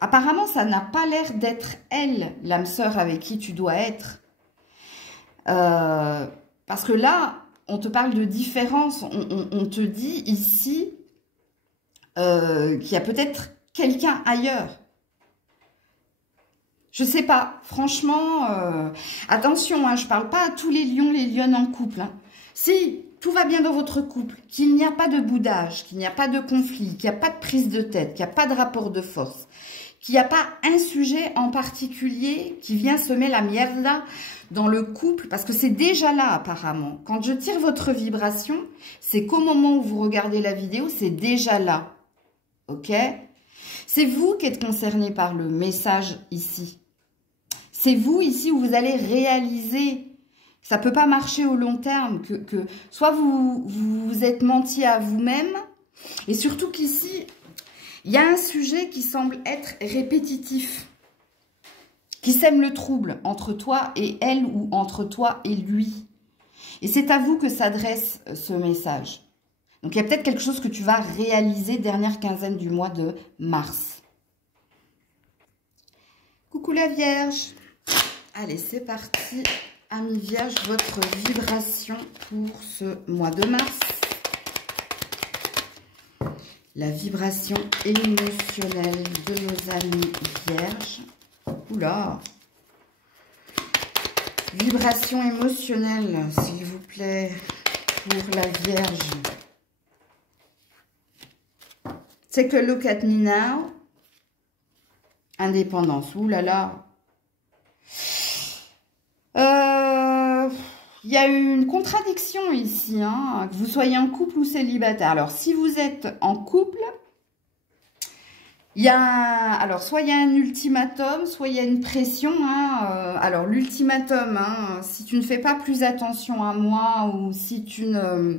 Apparemment, ça n'a pas l'air d'être elle, l'âme sœur avec qui tu dois être. Parce que là, on te parle de différence. On te dit ici qu'il y a peut-être quelqu'un ailleurs. Je sais pas, franchement, attention, hein, je parle pas à tous les lions, les lionnes en couple. Hein. Si tout va bien dans votre couple, qu'il n'y a pas de boudage, qu'il n'y a pas de conflit, qu'il n'y a pas de prise de tête, qu'il n'y a pas de rapport de force, qu'il n'y a pas un sujet en particulier qui vient semer la mierda dans le couple, parce que c'est déjà là apparemment. Quand je tire votre vibration, c'est qu'au moment où vous regardez la vidéo, c'est déjà là. Ok ? C'est vous qui êtes concerné par le message ici. C'est vous ici où vous allez réaliser. Ça ne peut pas marcher au long terme. Que soit vous vous êtes menti à vous-même, et surtout qu'ici, il y a un sujet qui semble être répétitif, qui sème le trouble entre toi et elle ou entre toi et lui. Et c'est à vous que s'adresse ce message. Donc, il y a peut-être quelque chose que tu vas réaliser dernière quinzaine du mois de mars. Coucou la Vierge. Allez, c'est parti. Amis Vierge, votre vibration pour ce mois de mars. La vibration émotionnelle de nos amis Vierges. Oula. Vibration émotionnelle, s'il vous plaît, pour la Vierge. C'est que look at me now. Indépendance. Ouh là là. Il y a une contradiction ici, hein, que vous soyez en couple ou célibataire. Alors, si vous êtes en couple, il y a alors soit il y a un ultimatum, soit il y a une pression. Hein, alors, l'ultimatum, hein, si tu ne fais pas plus attention à moi ou si tu ne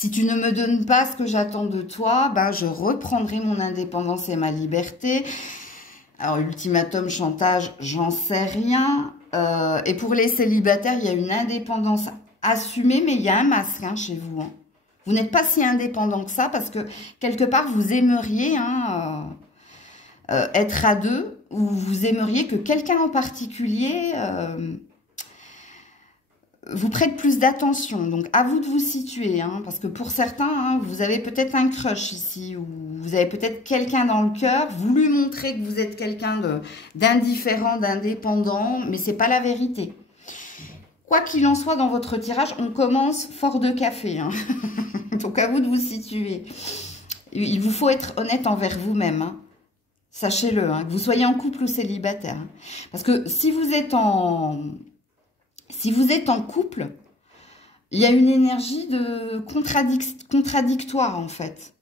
me donnes pas ce que j'attends de toi, ben, je reprendrai mon indépendance et ma liberté. Alors, ultimatum, chantage, j'en sais rien. Et pour les célibataires, il y a une indépendance assumez, mais il y a un masque hein, chez vous. Hein. Vous n'êtes pas si indépendant que ça parce que quelque part, vous aimeriez hein, être à deux ou vous aimeriez que quelqu'un en particulier vous prête plus d'attention. Donc, à vous de vous situer. Hein, parce que pour certains, hein, vous avez peut-être un crush ici ou vous avez peut-être quelqu'un dans le cœur. Vous lui montrez que vous êtes quelqu'un d'indifférent, d'indépendant, mais c'est pas la vérité. Quoi qu'il en soit, dans votre tirage, on commence fort de café. Hein. Donc, à vous de vous situer. Il vous faut être honnête envers vous-même. Hein. Sachez-le, hein, que vous soyez en couple ou célibataire. Hein. Parce que si vous êtes en couple, il y a une énergie de contradictoire, en fait.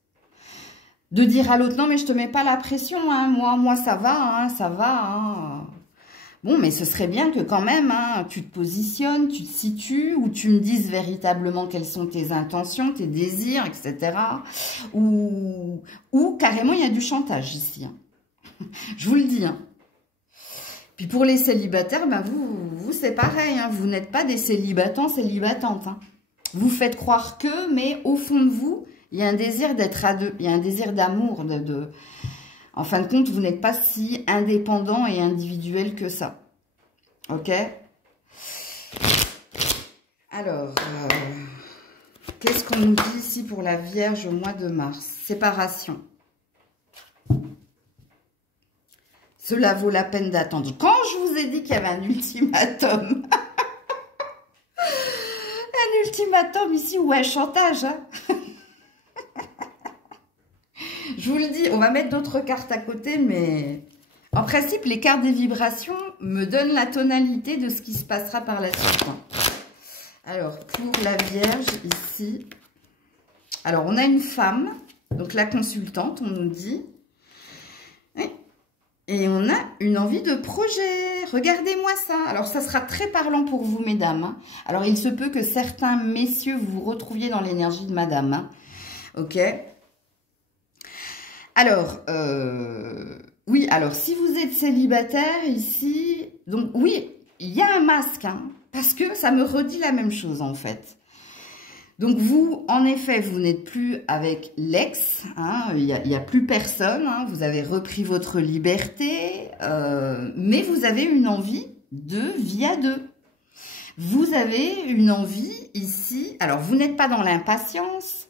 De dire à l'autre, non, mais je te mets pas la pression. Hein, moi, ça va, hein, ça va. Hein. Bon, mais ce serait bien que quand même, hein, tu te positionnes, tu te situes, ou tu me dises véritablement quelles sont tes intentions, tes désirs, etc. Ou carrément, il y a du chantage ici. Hein. Je vous le dis. Hein. Puis pour les célibataires, ben vous c'est pareil. Hein, vous n'êtes pas des célibatants, célibatantes. Hein. Vous faites croire que, mais au fond de vous, il y a un désir d'être à deux. Il y a un désir d'amour, En fin de compte, vous n'êtes pas si indépendant et individuel que ça. Ok? Alors, qu'est-ce qu'on nous dit ici pour la Vierge au mois de mars? Séparation. Cela vaut la peine d'attendre. Quand je vous ai dit qu'il y avait un ultimatum, un ultimatum ici ou un chantage, hein. Je vous le dis, on va mettre d'autres cartes à côté, mais en principe, les cartes des vibrations me donnent la tonalité de ce qui se passera par la suite. Alors, pour la Vierge, ici, alors on a une femme, donc la consultante, on nous dit, et on a une envie de projet. Regardez-moi ça. Alors, ça sera très parlant pour vous, mesdames. Hein. Alors, il se peut que certains messieurs vous retrouviez dans l'énergie de madame. Hein. Ok? Alors, oui, alors si vous êtes célibataire ici, donc oui, il y a un masque, hein, parce que ça me redit la même chose en fait. Donc vous, en effet, vous n'êtes plus avec l'ex, hein, il n'y a plus personne, hein, vous avez repris votre liberté, mais vous avez une envie de vie à deux. Vous avez une envie ici, alors vous n'êtes pas dans l'impatience,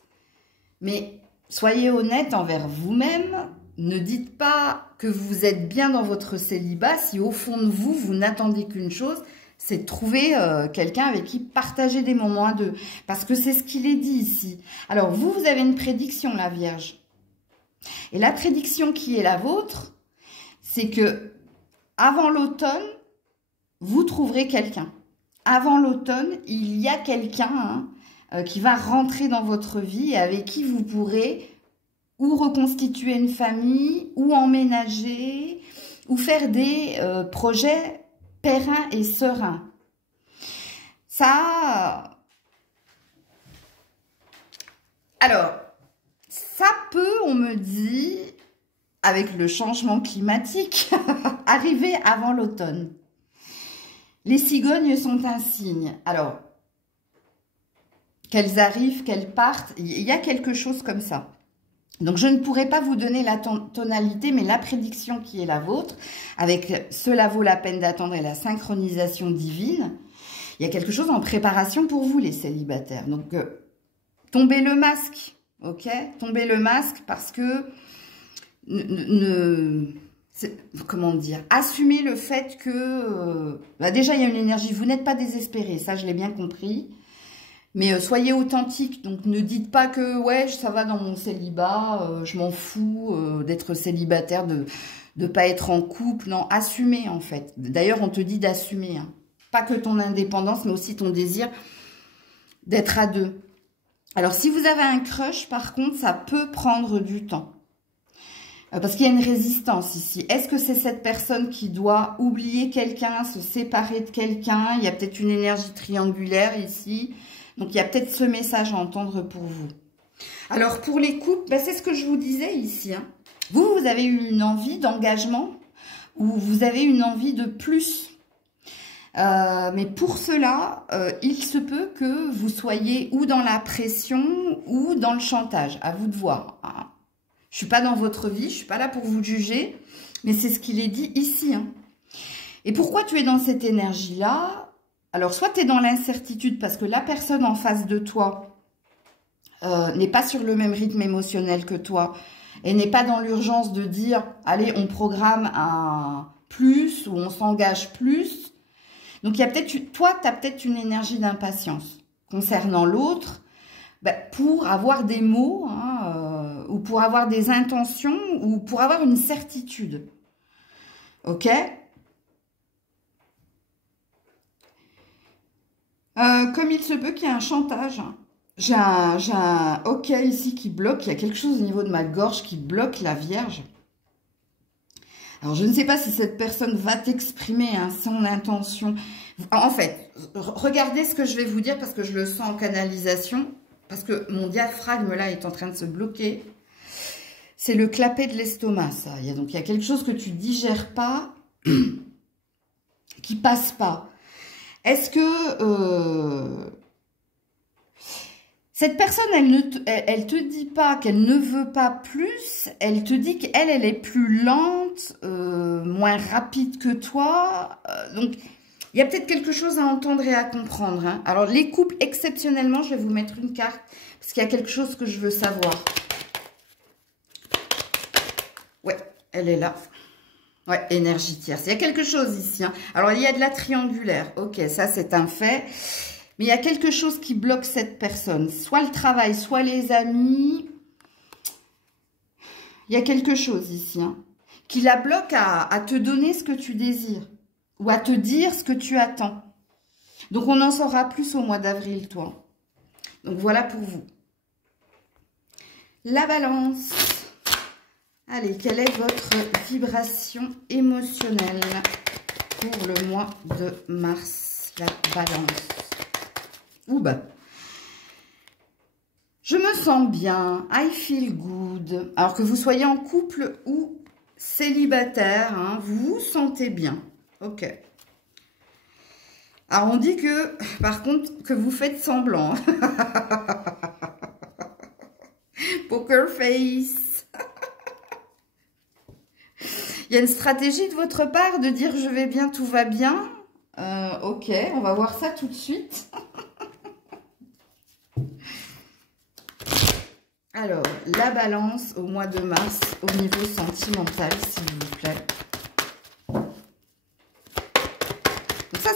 mais... Soyez honnête envers vous-même, ne dites pas que vous êtes bien dans votre célibat si au fond de vous, vous n'attendez qu'une chose, c'est de trouver quelqu'un avec qui partager des moments à deux. Parce que c'est ce qu'il est dit ici. Alors vous avez une prédiction, la Vierge. Et la prédiction qui est la vôtre, c'est que avant l'automne, vous trouverez quelqu'un. Avant l'automne, il y a quelqu'un... Hein, qui va rentrer dans votre vie et avec qui vous pourrez ou reconstituer une famille, ou emménager, ou faire des projets pérennes et sereins. Ça... Alors, ça peut, on me dit, avec le changement climatique, arriver avant l'automne. Les cigognes sont un signe. Alors, qu'elles arrivent, qu'elles partent, il y a quelque chose comme ça. Donc, je ne pourrais pas vous donner la tonalité, mais la prédiction qui est la vôtre, avec cela vaut la peine d'attendre et la synchronisation divine, il y a quelque chose en préparation pour vous, les célibataires. Donc, tombez le masque, ok? Tombez le masque parce que, comment dire, assumez le fait que, déjà, il y a une énergie, vous n'êtes pas désespéré, ça, je l'ai bien compris. Mais soyez authentique, donc ne dites pas que ouais, ça va dans mon célibat, je m'en fous d'être célibataire, de ne pas être en couple. Non, assumez en fait. D'ailleurs, on te dit d'assumer. Hein. Pas que ton indépendance, mais aussi ton désir d'être à deux. Alors, si vous avez un crush, par contre, ça peut prendre du temps. Parce qu'il y a une résistance ici. Est-ce que c'est cette personne qui doit oublier quelqu'un, se séparer de quelqu'un? Il y a peut-être une énergie triangulaire ici. Donc, il y a peut-être ce message à entendre pour vous. Alors, pour les couples, ben, c'est ce que je vous disais ici. Hein. Vous avez eu une envie d'engagement ou vous avez une envie de plus. Mais pour cela, il se peut que vous soyez ou dans la pression ou dans le chantage. À vous de voir. Hein. Je suis pas dans votre vie, je suis pas là pour vous juger, mais c'est ce qu'il est dit ici. Hein. Et pourquoi tu es dans cette énergie-là? Alors, soit tu es dans l'incertitude parce que la personne en face de toi n'est pas sur le même rythme émotionnel que toi et n'est pas dans l'urgence de dire « Allez, on programme un plus » ou « On s'engage plus ». Donc, il y a peut-être, toi, tu as peut-être une énergie d'impatience concernant l'autre pour avoir des mots hein, ou pour avoir des intentions ou pour avoir une certitude. Ok? Comme il se peut qu'il y ait un chantage. J'ai un OK ici qui bloque. Il y a quelque chose au niveau de ma gorge qui bloque la Vierge. Alors, je ne sais pas si cette personne va t'exprimer hein, son intention. En fait, regardez ce que je vais vous dire parce que je le sens en canalisation. Parce que mon diaphragme, là, est en train de se bloquer. C'est le clapet de l'estomac, ça. Donc, il y a quelque chose que tu digères pas, qui passe pas. Est-ce que cette personne, elle te dit pas qu'elle ne veut pas plus, elle te dit qu'elle, elle est plus lente, moins rapide que toi. Donc, il y a peut-être quelque chose à entendre et à comprendre. Hein. Alors, les couples, exceptionnellement, je vais vous mettre une carte parce qu'il y a quelque chose que je veux savoir. Ouais, elle est là. Ouais, énergie tierce. Il y a quelque chose ici. Hein. Alors, il y a de la triangulaire. Ok, ça, c'est un fait. Mais il y a quelque chose qui bloque cette personne. Soit le travail, soit les amis. Il y a quelque chose ici. Hein, qui la bloque à te donner ce que tu désires. Ou à te dire ce que tu attends. Donc, on en saura plus au mois d'avril, toi. Donc, voilà pour vous. La Balance. Allez, quelle est votre vibration émotionnelle pour le mois de mars? La Balance. Ouh bah. Je me sens bien. I feel good. Alors que vous soyez en couple ou célibataire, hein, vous vous sentez bien. Ok. Alors, on dit que, par contre, que vous faites semblant. Poker face. Il y a une stratégie de votre part de dire je vais bien, tout va bien. Ok, on va voir ça tout de suite. Alors, la Balance au mois de mars au niveau sentimental, s'il vous plaît.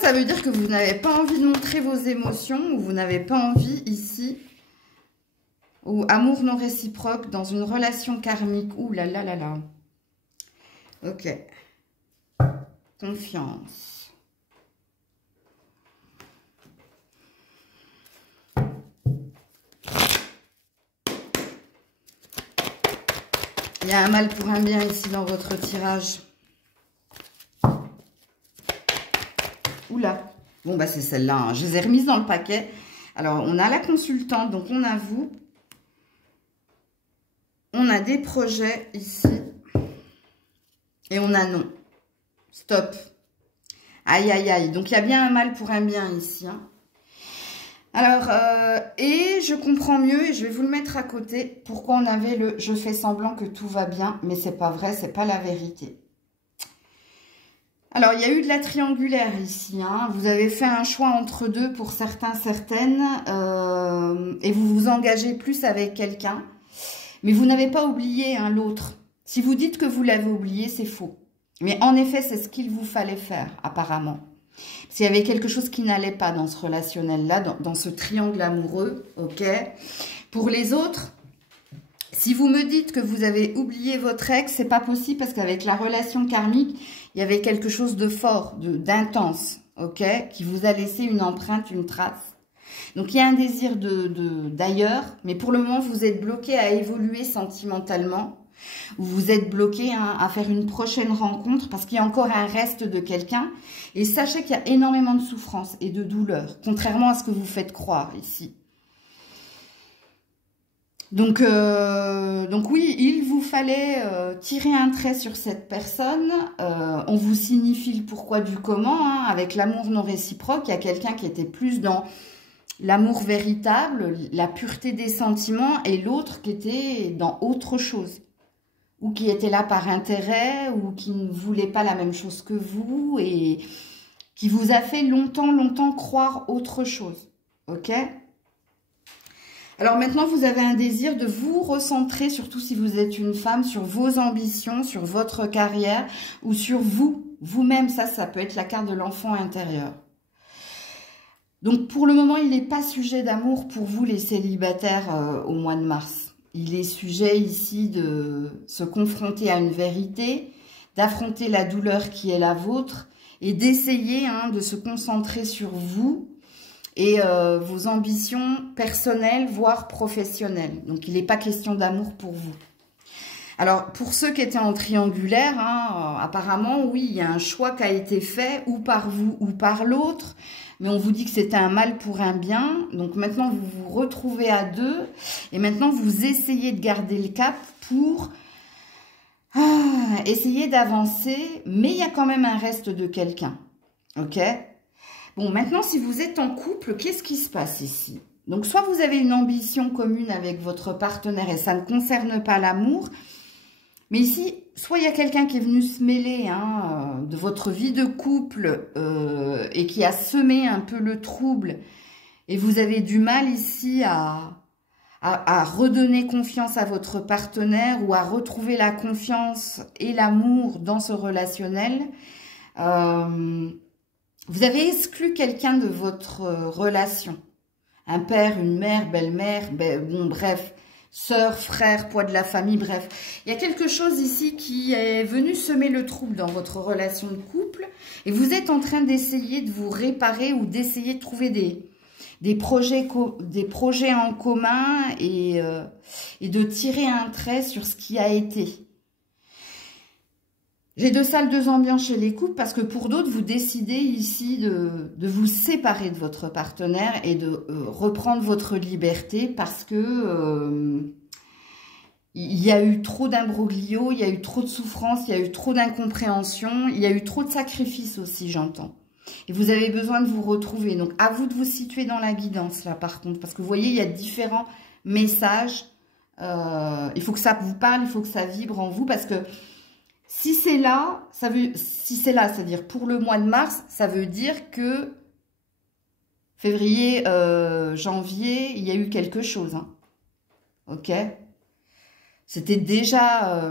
Ça veut dire que vous n'avez pas envie de montrer vos émotions ou vous n'avez pas envie ici, ou amour non réciproque dans une relation karmique. Ouh là là là là. Ok. Confiance. Il y a un mal pour un bien ici dans votre tirage. Oula. Bon, bah c'est celle-là. Hein. Je les ai remises dans le paquet. Alors, on a la consultante, donc on a vous. On a des projets ici. Et on a non. Stop. Aïe, aïe, aïe. Donc, il y a bien un mal pour un bien ici. Hein. Alors, et je comprends mieux, et je vais vous le mettre à côté, pourquoi on avait le « je fais semblant que tout va bien », mais c'est pas vrai, c'est pas la vérité. Alors, il y a eu de la triangulaire ici. Hein. Vous avez fait un choix entre deux pour certains, certaines, et vous vous engagez plus avec quelqu'un. Mais vous n'avez pas oublié hein, l'autre. Si vous dites que vous l'avez oublié, c'est faux. Mais en effet, c'est ce qu'il vous fallait faire, apparemment. S'il y avait quelque chose qui n'allait pas dans ce relationnel-là, dans ce triangle amoureux, ok. Pour les autres, si vous me dites que vous avez oublié votre ex, c'est pas possible parce qu'avec la relation karmique, il y avait quelque chose de fort, d'intense, ok, qui vous a laissé une empreinte, une trace. Donc, il y a un désir d'ailleurs, mais pour le moment, vous êtes bloqué à évoluer sentimentalement. Vous êtes bloqué hein, à faire une prochaine rencontre parce qu'il y a encore un reste de quelqu'un. Et sachez qu'il y a énormément de souffrance et de douleur, contrairement à ce que vous faites croire ici. Donc oui, il vous fallait tirer un trait sur cette personne. On vous signifie le pourquoi du comment. Hein. Avec l'amour non réciproque, il y a quelqu'un qui était plus dans l'amour véritable, la pureté des sentiments, et l'autre qui était dans autre chose. Ou qui était là par intérêt, ou qui ne voulait pas la même chose que vous, et qui vous a fait longtemps croire autre chose. Ok ? Alors maintenant, vous avez un désir de vous recentrer, surtout si vous êtes une femme, sur vos ambitions, sur votre carrière ou sur vous-même. Ça peut être la carte de l'enfant intérieur. Donc pour le moment, il n'est pas sujet d'amour pour vous les célibataires au mois de mars. Il est sujet ici de se confronter à une vérité, d'affronter la douleur qui est la vôtre et d'essayer de se concentrer sur vous et vos ambitions personnelles, voire professionnelles. Donc, il n'est pas question d'amour pour vous. Alors, pour ceux qui étaient en triangulaire, apparemment, oui, il y a un choix qui a été fait, ou par vous ou par l'autre, mais on vous dit que c'était un mal pour un bien. Donc, maintenant, vous vous retrouvez à deux, et maintenant, vous essayez de garder le cap pour essayer d'avancer, mais il y a quand même un reste de quelqu'un, ok ? Bon, maintenant, si vous êtes en couple, qu'est-ce qui se passe ici? Donc, soit vous avez une ambition commune avec votre partenaire et ça ne concerne pas l'amour. Mais ici, soit il y a quelqu'un qui est venu se mêler de votre vie de couple et qui a semé un peu le trouble. Et vous avez du mal ici à redonner confiance à votre partenaire ou à retrouver la confiance et l'amour dans ce relationnel. Vous avez exclu quelqu'un de votre relation. Un père, une mère, belle-mère, bon bref, sœur, frère, poids de la famille, bref. Il y a quelque chose ici qui est venu semer le trouble dans votre relation de couple et vous êtes en train d'essayer de vous réparer ou d'essayer de trouver des projets en commun et de tirer un trait sur ce qui a été. J'ai deux salles, deux ambiances chez les couples parce que pour d'autres, vous décidez ici de vous séparer de votre partenaire et de reprendre votre liberté parce que il y a eu trop d'imbroglio, il y a eu trop de souffrance, il y a eu trop d'incompréhension, il y a eu trop de sacrifices aussi, j'entends. Et vous avez besoin de vous retrouver. Donc, à vous de vous situer dans la guidance, là, par contre. Parce que vous voyez, il y a différents messages. Il faut que ça vous parle, il faut que ça vibre en vous parce que si c'est là, c'est-à-dire pour le mois de mars, ça veut dire que février, janvier, il y a eu quelque chose. Ok? C'était déjà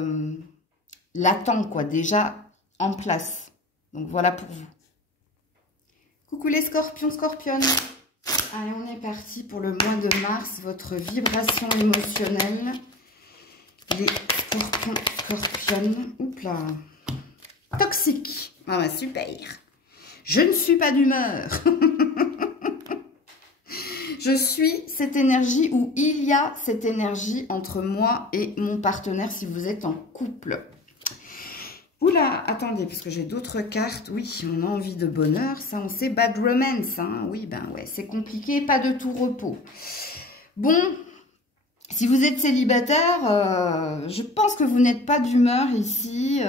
latent, quoi, déjà en place. Donc voilà pour vous. Coucou les scorpions, scorpionnes. Allez, on est parti pour le mois de mars, votre vibration émotionnelle. Les scorpions, scorpionnes. Oups là. Toxique. Ah bah super. Je ne suis pas d'humeur. Je suis cette énergie ou il y a cette énergie entre moi et mon partenaire si vous êtes en couple. Oula, attendez, parce que j'ai d'autres cartes. Oui, on a envie de bonheur. Ça, on sait. Bad romance. Oui, ben ouais, c'est compliqué. Pas de tout repos. Bon, si vous êtes célibataire, je pense que vous n'êtes pas d'humeur ici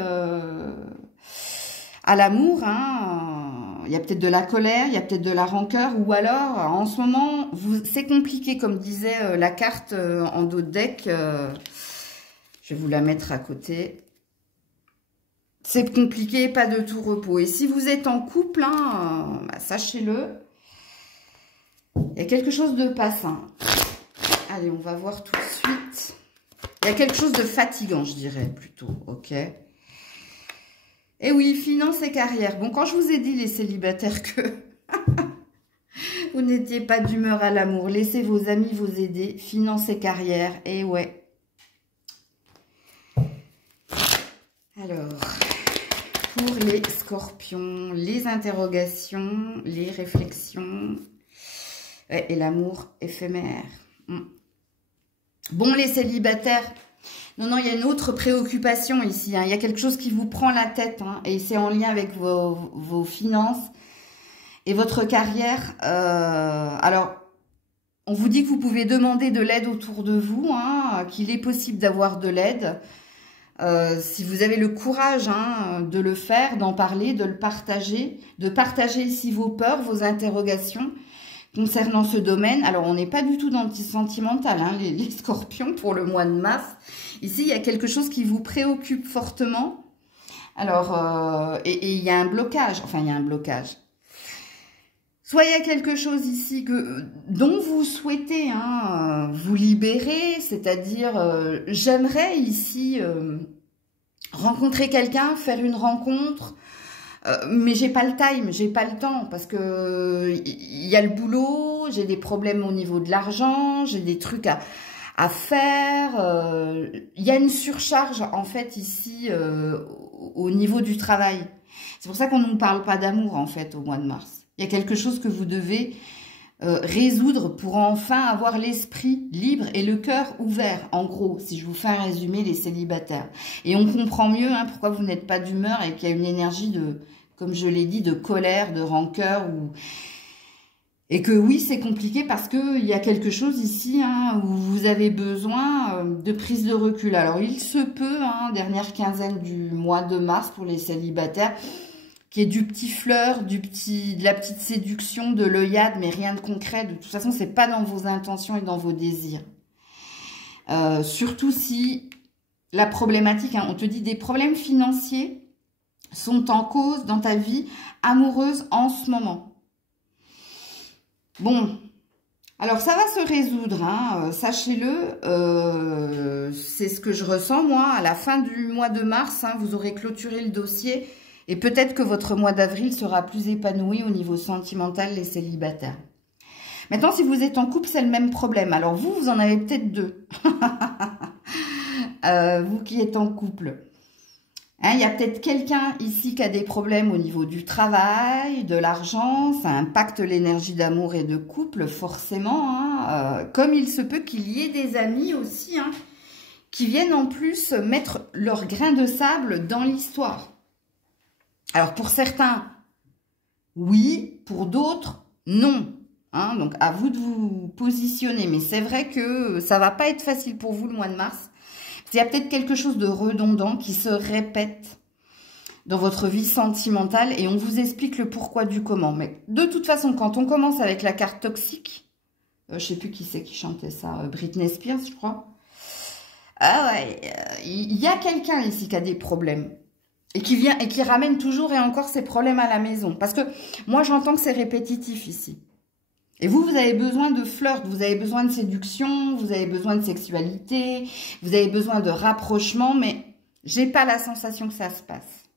à l'amour. Il y a peut-être de la colère, il y a peut-être de la rancœur. Ou alors, en ce moment, c'est compliqué, comme disait la carte en dos de deck. Je vais vous la mettre à côté. C'est compliqué, pas de tout repos. Et si vous êtes en couple, sachez-le, il y a quelque chose de pas sain. Allez, on va voir tout de suite. Il y a quelque chose de fatigant, je dirais, plutôt. Ok. Et oui, finances et carrière. Bon, quand je vous ai dit, les célibataires, que vous n'étiez pas d'humeur à l'amour, laissez vos amis vous aider. Finances et carrière. Et ouais. Alors... pour les scorpions, les interrogations, les réflexions et l'amour éphémère. Bon, les célibataires, non, il y a une autre préoccupation ici. Il y a quelque chose qui vous prend la tête et c'est en lien avec vos finances et votre carrière. Alors, On vous dit que vous pouvez demander de l'aide autour de vous, hein, qu'il est possible d'avoir de l'aide. Si vous avez le courage de le faire, d'en parler, de le partager, de partager ici vos peurs, vos interrogations concernant ce domaine. Alors, on n'est pas du tout dans le sentimental, hein, les scorpions, pour le mois de mars. Ici, il y a quelque chose qui vous préoccupe fortement. Alors, et il y a un blocage, enfin, il y a un blocage. Soit il y a quelque chose ici dont vous souhaitez vous libérer, c'est-à-dire, j'aimerais ici rencontrer quelqu'un, faire une rencontre, mais j'ai pas le time, j'ai pas le temps, parce que il y a le boulot, j'ai des problèmes au niveau de l'argent, j'ai des trucs à faire, il y a une surcharge en fait ici au niveau du travail. C'est pour ça qu'on ne nous parle pas d'amour en fait au mois de mars. Il y a quelque chose que vous devez résoudre pour enfin avoir l'esprit libre et le cœur ouvert, en gros, si je vous fais un résumé, les célibataires. Et on comprend mieux pourquoi vous n'êtes pas d'humeur et qu'il y a une énergie de, comme je l'ai dit, de colère, de rancœur, et que oui, c'est compliqué parce qu'il y a quelque chose ici où vous avez besoin de prise de recul. Alors, il se peut, dernière quinzaine du mois de mars pour les célibataires, qui est du petit fleur, de la petite séduction, de l'œillade, mais rien de concret. De toute façon, c'est pas dans vos intentions et dans vos désirs. Surtout si la problématique, on te dit des problèmes financiers sont en cause dans ta vie amoureuse en ce moment. Bon, alors ça va se résoudre, sachez-le, c'est ce que je ressens moi. À la fin du mois de mars, vous aurez clôturé le dossier. Et peut-être que votre mois d'avril sera plus épanoui au niveau sentimental, les célibataires. Maintenant, si vous êtes en couple, c'est le même problème. Alors, vous en avez peut-être deux. Vous qui êtes en couple. Il y a peut-être quelqu'un ici qui a des problèmes au niveau du travail, de l'argent. Ça impacte l'énergie d'amour et de couple, forcément. Comme il se peut qu'il y ait des amis aussi, qui viennent en plus mettre leur grain de sable dans l'histoire. Alors, pour certains, oui. Pour d'autres, non. Donc, à vous de vous positionner. Mais c'est vrai que ça va pas être facile pour vous le mois de mars. Il y a peut-être quelque chose de redondant qui se répète dans votre vie sentimentale. Et on vous explique le pourquoi du comment. Mais de toute façon, quand on commence avec la carte toxique, je sais plus qui c'est qui chantait ça, Britney Spears, je crois. Ah ouais, il y a quelqu'un ici qui a des problèmes. Et qui vient et qui ramène toujours et encore ses problèmes à la maison. Parce que moi, j'entends que c'est répétitif ici. Et vous avez besoin de flirt, vous avez besoin de séduction, vous avez besoin de sexualité, vous avez besoin de rapprochement, mais j'ai pas la sensation que ça se passe.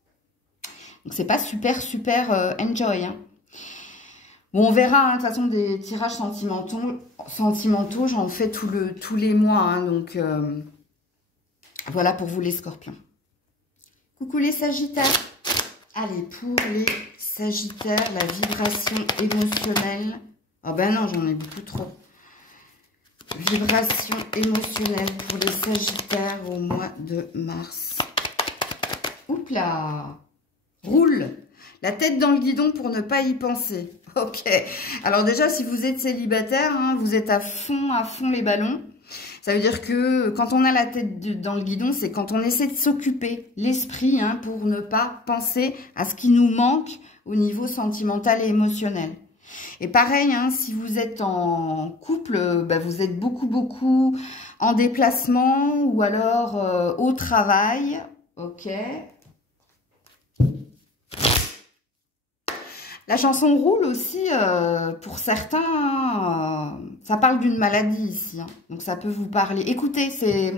Donc, c'est pas super enjoy. Bon, on verra, de toute façon, des tirages sentimentaux j'en fais tous les mois. Donc, voilà pour vous les scorpions. Coucou les sagittaires. Allez, pour les sagittaires, la vibration émotionnelle. Oh ben non, j'en ai beaucoup trop. Vibration émotionnelle pour les sagittaires au mois de mars. Oups là. Roule. La tête dans le guidon pour ne pas y penser. Ok. Alors déjà, si vous êtes célibataire, vous êtes à fond les ballons. Ça veut dire que quand on a la tête dans le guidon, c'est quand on essaie de s'occuper l'esprit pour ne pas penser à ce qui nous manque au niveau sentimental et émotionnel. Et pareil, si vous êtes en couple, vous êtes beaucoup en déplacement ou alors au travail. Ok. La chanson roule aussi, pour certains, ça parle d'une maladie ici, donc ça peut vous parler. Écoutez, c'est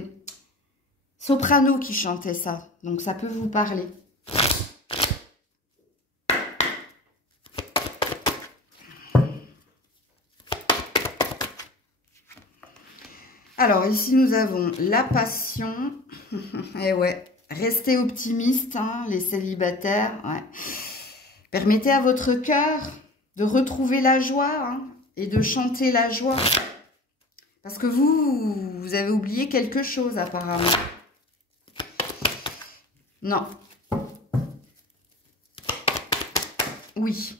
Soprano qui chantait ça, donc ça peut vous parler. Alors ici nous avons la passion, et ouais, restez optimistes, les célibataires, ouais. Permettez à votre cœur de retrouver la joie et de chanter la joie. Parce que vous avez oublié quelque chose apparemment. Non. Oui.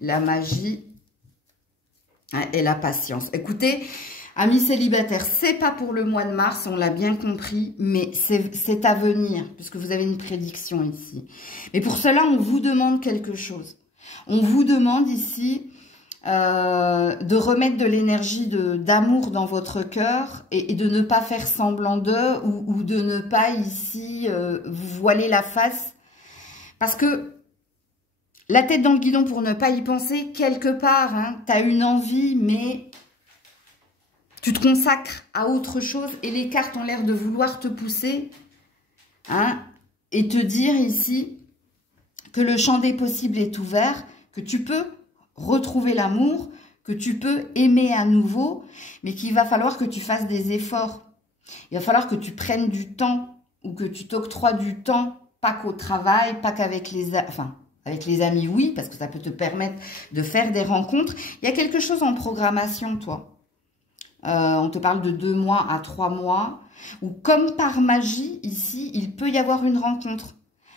La magie. Et la patience. Écoutez, amis célibataires, c'est pas pour le mois de mars, on l'a bien compris, mais c'est à venir, puisque vous avez une prédiction ici. Mais pour cela, on vous demande quelque chose. On vous demande ici de remettre de l'énergie d'amour dans votre cœur et de ne pas faire semblant d'eux ou de ne pas ici vous voiler la face. Parce que la tête dans le guidon pour ne pas y penser, quelque part, hein, tu as une envie, mais tu te consacres à autre chose et les cartes ont l'air de vouloir te pousser, hein, et te dire ici que le champ des possibles est ouvert, que tu peux retrouver l'amour, que tu peux aimer à nouveau, mais qu'il va falloir que tu fasses des efforts. Il va falloir que tu prennes du temps ou que tu t'octroies du temps, pas qu'au travail, pas qu'avec avec les amis, oui, parce que ça peut te permettre de faire des rencontres. Il y a quelque chose en programmation, toi. On te parle de 2 mois à 3 mois, où comme par magie, ici, il peut y avoir une rencontre.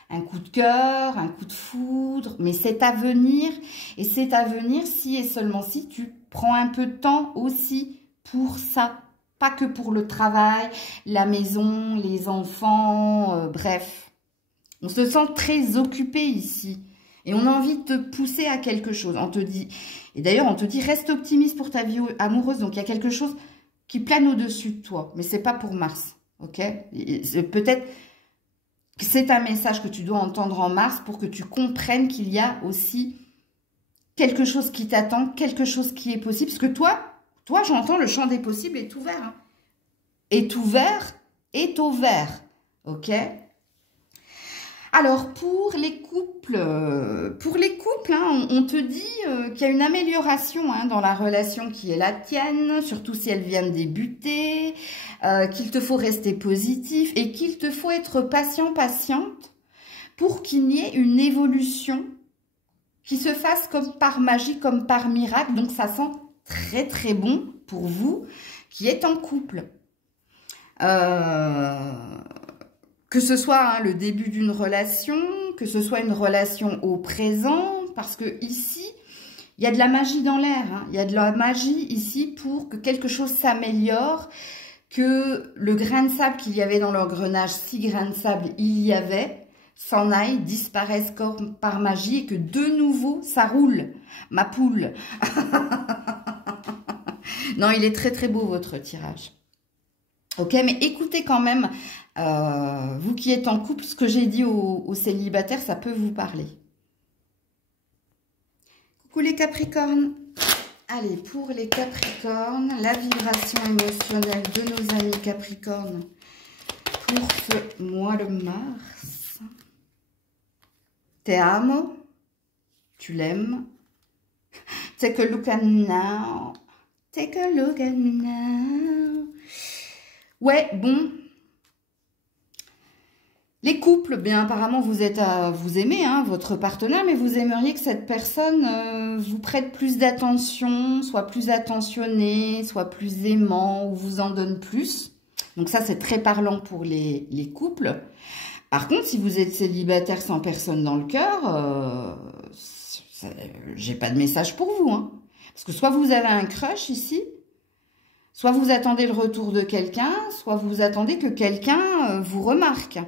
Un coup de cœur, un coup de foudre, mais c'est à venir. Et c'est à venir si et seulement si tu prends un peu de temps aussi pour ça. Pas que pour le travail, la maison, les enfants, bref. On se sent très occupé ici. Et on a envie de te pousser à quelque chose. On te dit, et d'ailleurs, on te dit, reste optimiste pour ta vie amoureuse. Donc, il y a quelque chose qui plane au-dessus de toi. Mais c'est pas pour mars, ok? Peut-être que c'est un message que tu dois entendre en mars pour que tu comprennes qu'il y a aussi quelque chose qui t'attend, quelque chose qui est possible. Parce que toi, j'entends le champ des possibles est ouvert. Hein. Est ouvert, est ouvert, ok? Alors, pour les couples, hein, on te dit qu'il y a une amélioration hein, dans la relation qui est la tienne, surtout si elle vient de débuter, qu'il te faut rester positif et qu'il te faut être patient, patiente pour qu'il y ait une évolution qui se fasse comme par magie, comme par miracle. Donc, ça sent très, très bon pour vous qui êtes en couple. Que ce soit hein, le début d'une relation, que ce soit une relation au présent, parce que ici, il y a de la magie dans l'air. Hein. Il y a de la magie ici pour que quelque chose s'améliore, que le grain de sable qu'il y avait dans l'engrenage, 6 grains de sable il y avait, s'en aille, disparaisse comme par magie et que de nouveau, ça roule. Ma poule. Non, il est très très beau votre tirage. Ok, mais écoutez quand même, vous qui êtes en couple, ce que j'ai dit aux célibataires, ça peut vous parler. Coucou les Capricornes. Allez, pour les Capricornes, la vibration émotionnelle de nos amis Capricornes pour ce mois de mars. Te amo, tu l'aimes. Take a look at me now. Take a look at me now. Ouais, bon. Les couples, bien apparemment vous aimez hein, votre partenaire, mais vous aimeriez que cette personne vous prête plus d'attention, soit plus attentionné, soit plus aimant, ou vous en donne plus. Donc ça c'est très parlant pour les couples. Par contre, si vous êtes célibataire sans personne dans le cœur, j'ai pas de message pour vous. Hein. Parce que soit vous avez un crush ici, soit vous attendez le retour de quelqu'un, soit vous attendez que quelqu'un vous remarque.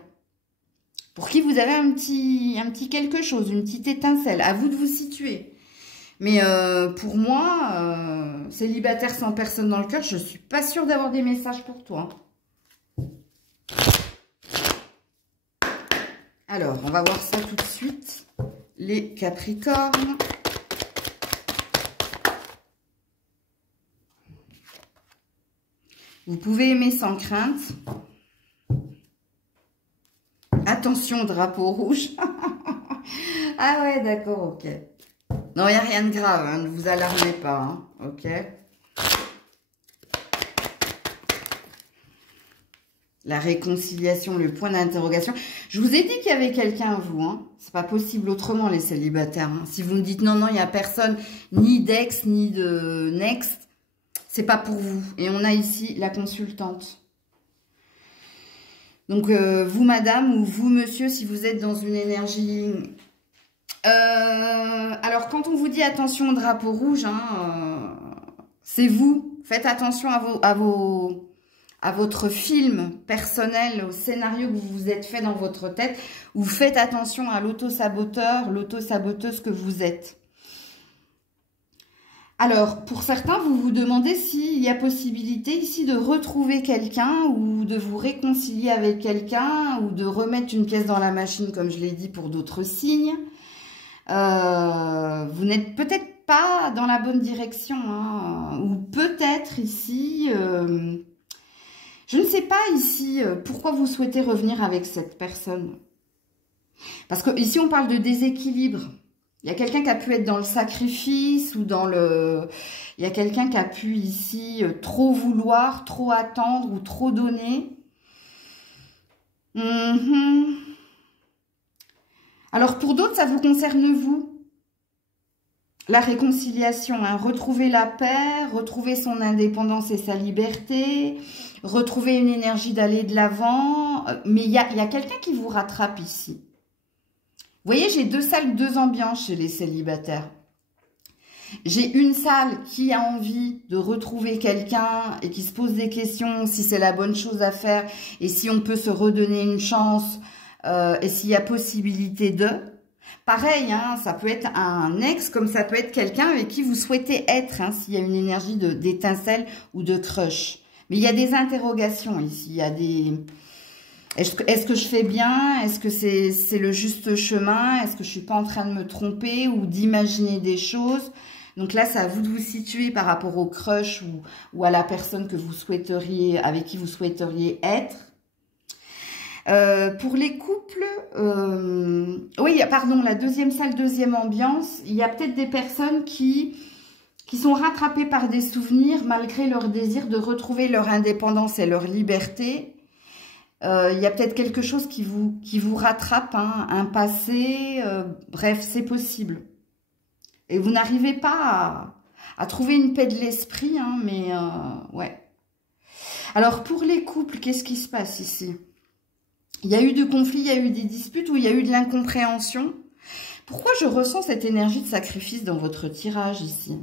Pour qui vous avez un petit quelque chose, une petite étincelle. À vous de vous situer. Mais pour moi, célibataire sans personne dans le cœur, je ne suis pas sûre d'avoir des messages pour toi. Alors, on va voir ça tout de suite. Les Capricornes. Vous pouvez aimer sans crainte. Attention, drapeau rouge. Ah ouais, d'accord, ok. Non, il n'y a rien de grave, hein, ne vous alarmez pas, hein, ok. La réconciliation, le point d'interrogation. Je vous ai dit qu'il y avait quelqu'un à vous, hein. C'est pas possible autrement, les célibataires. Hein. Si vous me dites non, non, il n'y a personne, ni d'ex, ni de next, c'est pas pour vous. Et on a ici la consultante. Donc, vous, madame, ou vous, monsieur, si vous êtes dans une énergie... alors, quand on vous dit attention au drapeau rouge, hein, C'est vous. Faites attention à votre film personnel, au scénario que vous vous êtes fait dans votre tête, ou faites attention à l'auto-saboteur, l'auto-saboteuse que vous êtes. Alors, pour certains, vous vous demandez s'il y a possibilité ici de retrouver quelqu'un ou de vous réconcilier avec quelqu'un ou de remettre une pièce dans la machine, comme je l'ai dit pour d'autres signes. Vous n'êtes peut-être pas dans la bonne direction, hein, ou peut-être ici, je ne sais pas ici pourquoi vous souhaitez revenir avec cette personne. Parce que ici on parle de déséquilibre. Il y a quelqu'un qui a pu être dans le sacrifice ou dans le... Il y a quelqu'un qui a pu ici trop vouloir, trop attendre ou trop donner. Alors pour d'autres, ça vous concerne vous. La réconciliation, hein, retrouver la paix, retrouver son indépendance et sa liberté, retrouver une énergie d'aller de l'avant. Mais il y a quelqu'un qui vous rattrape ici. Vous voyez, j'ai 2 salles, 2 ambiances chez les célibataires. J'ai une salle qui a envie de retrouver quelqu'un et qui se pose des questions si c'est la bonne chose à faire et si on peut se redonner une chance et s'il y a possibilité de. Pareil, hein, ça peut être un ex comme ça peut être quelqu'un avec qui vous souhaitez être, hein, s'il y a une énergie d'étincelle ou de crush. Mais il y a des interrogations ici, il y a des... Est-ce que je fais bien? Est-ce que c'est le juste chemin? Est-ce que je suis pas en train de me tromper ou d'imaginer des choses? Donc là, c'est à vous de vous situer par rapport au crush ou à la personne que vous souhaiteriez, avec qui vous souhaiteriez être. Pour les couples, oui, pardon, la deuxième salle, deuxième ambiance, il y a peut-être des personnes qui sont rattrapées par des souvenirs malgré leur désir de retrouver leur indépendance et leur liberté. Il y a peut-être quelque chose qui vous rattrape, hein, un passé, bref, c'est possible. Et vous n'arrivez pas à trouver une paix de l'esprit, hein, mais ouais. Alors, pour les couples, qu'est-ce qui se passe ici? Il y a eu du conflit, il y a eu des disputes ou il y a eu de l'incompréhension. Pourquoi je ressens cette énergie de sacrifice dans votre tirage ici?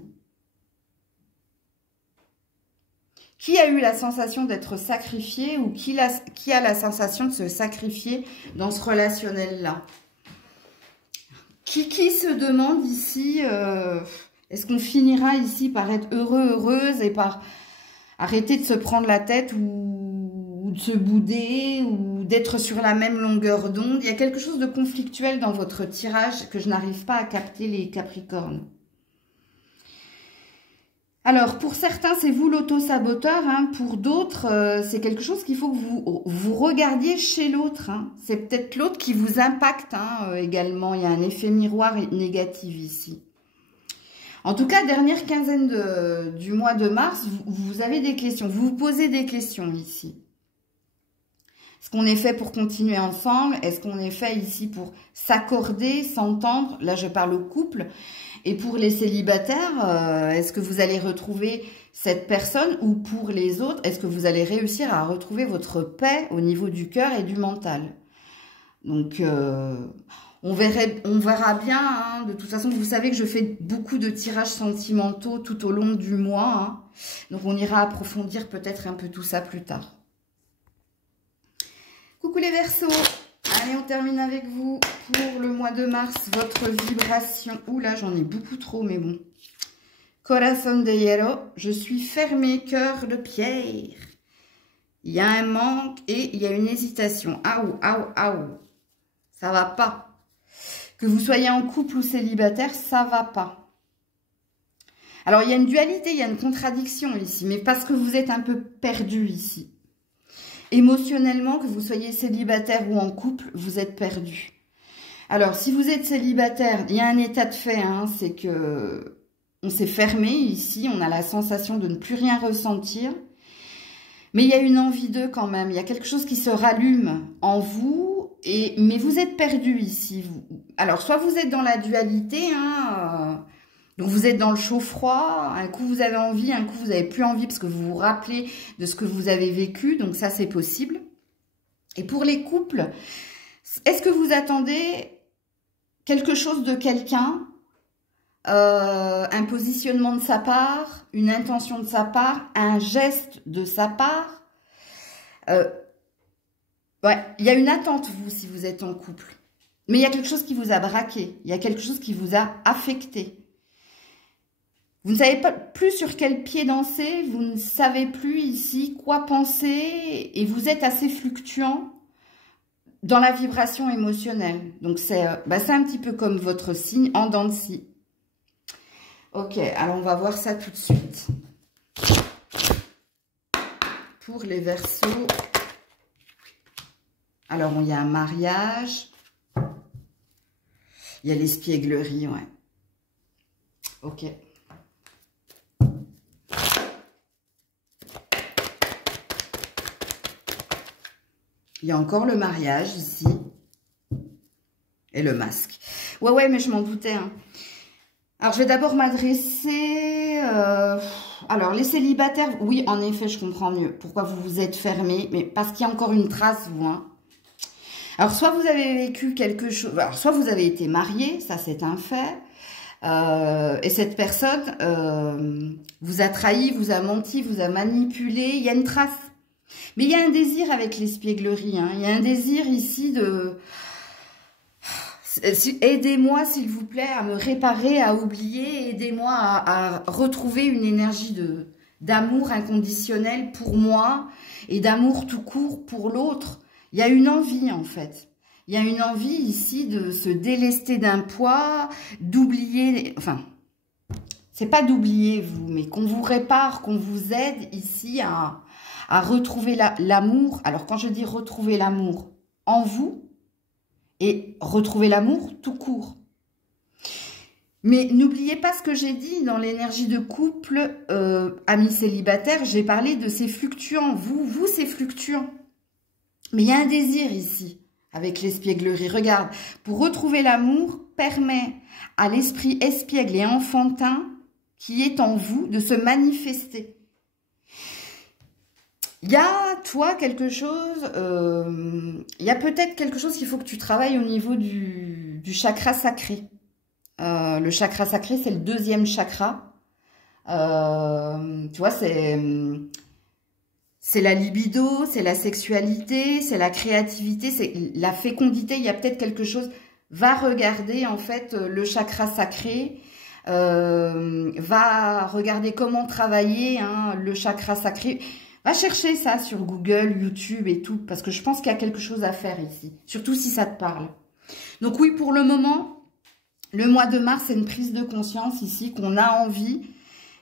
Qui a eu la sensation d'être sacrifié ou qui a la sensation de se sacrifier dans ce relationnel-là? Qui se demande ici, est-ce qu'on finira ici par être heureux, heureuse et par arrêter de se prendre la tête ou de se bouder ou d'être sur la même longueur d'onde? Il y a quelque chose de conflictuel dans votre tirage que je n'arrive pas à capter, les Capricornes. Alors, pour certains, c'est vous l'auto-saboteur. Hein. Pour d'autres, c'est quelque chose qu'il faut que vous regardiez chez l'autre. Hein. C'est peut-être l'autre qui vous impacte également. Il y a un effet miroir négatif ici. En tout cas, dernière quinzaine du mois de mars, vous avez des questions. Vous vous posez des questions ici. Est-ce qu'on est fait pour continuer ensemble? Est-ce qu'on est fait ici pour s'accorder, s'entendre? Là, je parle au couple. Et pour les célibataires, est-ce que vous allez retrouver cette personne? Ou pour les autres, est-ce que vous allez réussir à retrouver votre paix au niveau du cœur et du mental? Donc, on verra bien. Hein. De toute façon, vous savez que je fais beaucoup de tirages sentimentaux tout au long du mois. Hein. Donc, on ira approfondir peut-être un peu tout ça plus tard. Coucou les Verseaux. Allez, on termine avec vous pour le mois de mars, votre vibration. Ouh là, j'en ai beaucoup trop, mais bon. Corazón de hierro, je suis fermé, cœur de pierre. Il y a un manque et il y a une hésitation. Aou, aou, aou. Ça va pas. Que vous soyez en couple ou célibataire, ça va pas. Alors, il y a une dualité, il y a une contradiction ici, mais parce que vous êtes un peu perdu ici. Émotionnellement, que vous soyez célibataire ou en couple, vous êtes perdu. Alors, si vous êtes célibataire, il y a un état de fait, hein, c'est que on s'est fermé ici, on a la sensation de ne plus rien ressentir. Mais il y a une envie d'eux quand même, il y a quelque chose qui se rallume en vous, mais vous êtes perdu ici. Alors, soit vous êtes dans la dualité, hein, donc vous êtes dans le chaud-froid, un coup vous avez envie, un coup vous n'avez plus envie parce que vous vous rappelez de ce que vous avez vécu, donc ça c'est possible. Et pour les couples, est-ce que vous attendez quelque chose de quelqu'un un positionnement de sa part, une intention de sa part, un geste de sa part. Ouais, il y a une attente, vous, si vous êtes en couple. Mais il y a quelque chose qui vous a braqué. Il y a quelque chose qui vous a affecté. Vous ne savez pas plus sur quel pied danser. Vous ne savez plus ici quoi penser. Et vous êtes assez fluctuant dans la vibration émotionnelle. Donc, c'est un petit peu comme votre signe en dents de scie. Ok, alors on va voir ça tout de suite. Pour les Verseaux. Alors, il y a un mariage. Il y a l'espièglerie, ouais. Ok. Il y a encore le mariage ici. Et le masque. Ouais, mais je m'en doutais. Hein. Alors, je vais d'abord m'adresser... Alors, les célibataires, oui, en effet, je comprends mieux. Pourquoi vous vous êtes fermés. Mais parce qu'il y a encore une trace, vous, hein. Alors, soit vous avez vécu quelque chose... Alors, soit vous avez été marié, ça c'est un fait. Et cette personne vous a trahi, vous a menti, vous a manipulé. Il y a une trace. Mais il y a un désir avec l'espièglerie. Hein. Il y a un désir ici de... Aidez-moi, s'il vous plaît, à me réparer, à oublier. Aidez-moi à retrouver une énergie d'amour inconditionnel pour moi et d'amour tout court pour l'autre. Il y a une envie, en fait. Il y a une envie ici de se délester d'un poids, d'oublier... Enfin, c'est pas d'oublier, vous, mais qu'on vous répare, qu'on vous aide ici à retrouver l'amour. Alors, quand je dis retrouver l'amour en vous et retrouver l'amour tout court. Mais n'oubliez pas ce que j'ai dit dans l'énergie de couple, amis célibataires, j'ai parlé de ces fluctuants. Vous, c'est fluctuant. Mais il y a un désir ici, avec l'espièglerie. Regarde, pour retrouver l'amour, permet à l'esprit espiègle et enfantin qui est en vous de se manifester. Il y a, toi, quelque chose, il y a peut-être quelque chose qu'il faut que tu travailles au niveau du chakra sacré. Le chakra sacré, c'est le deuxième chakra. Tu vois, c'est la libido, c'est la sexualité, c'est la créativité, c'est la fécondité. Il y a peut-être quelque chose. Va regarder, en fait, le chakra sacré. Va regarder comment travailler le chakra sacré. Va chercher ça sur Google, YouTube et tout, parce que je pense qu'il y a quelque chose à faire ici, surtout si ça te parle. Donc oui, pour le moment, le mois de mars, c'est une prise de conscience ici, qu'on a envie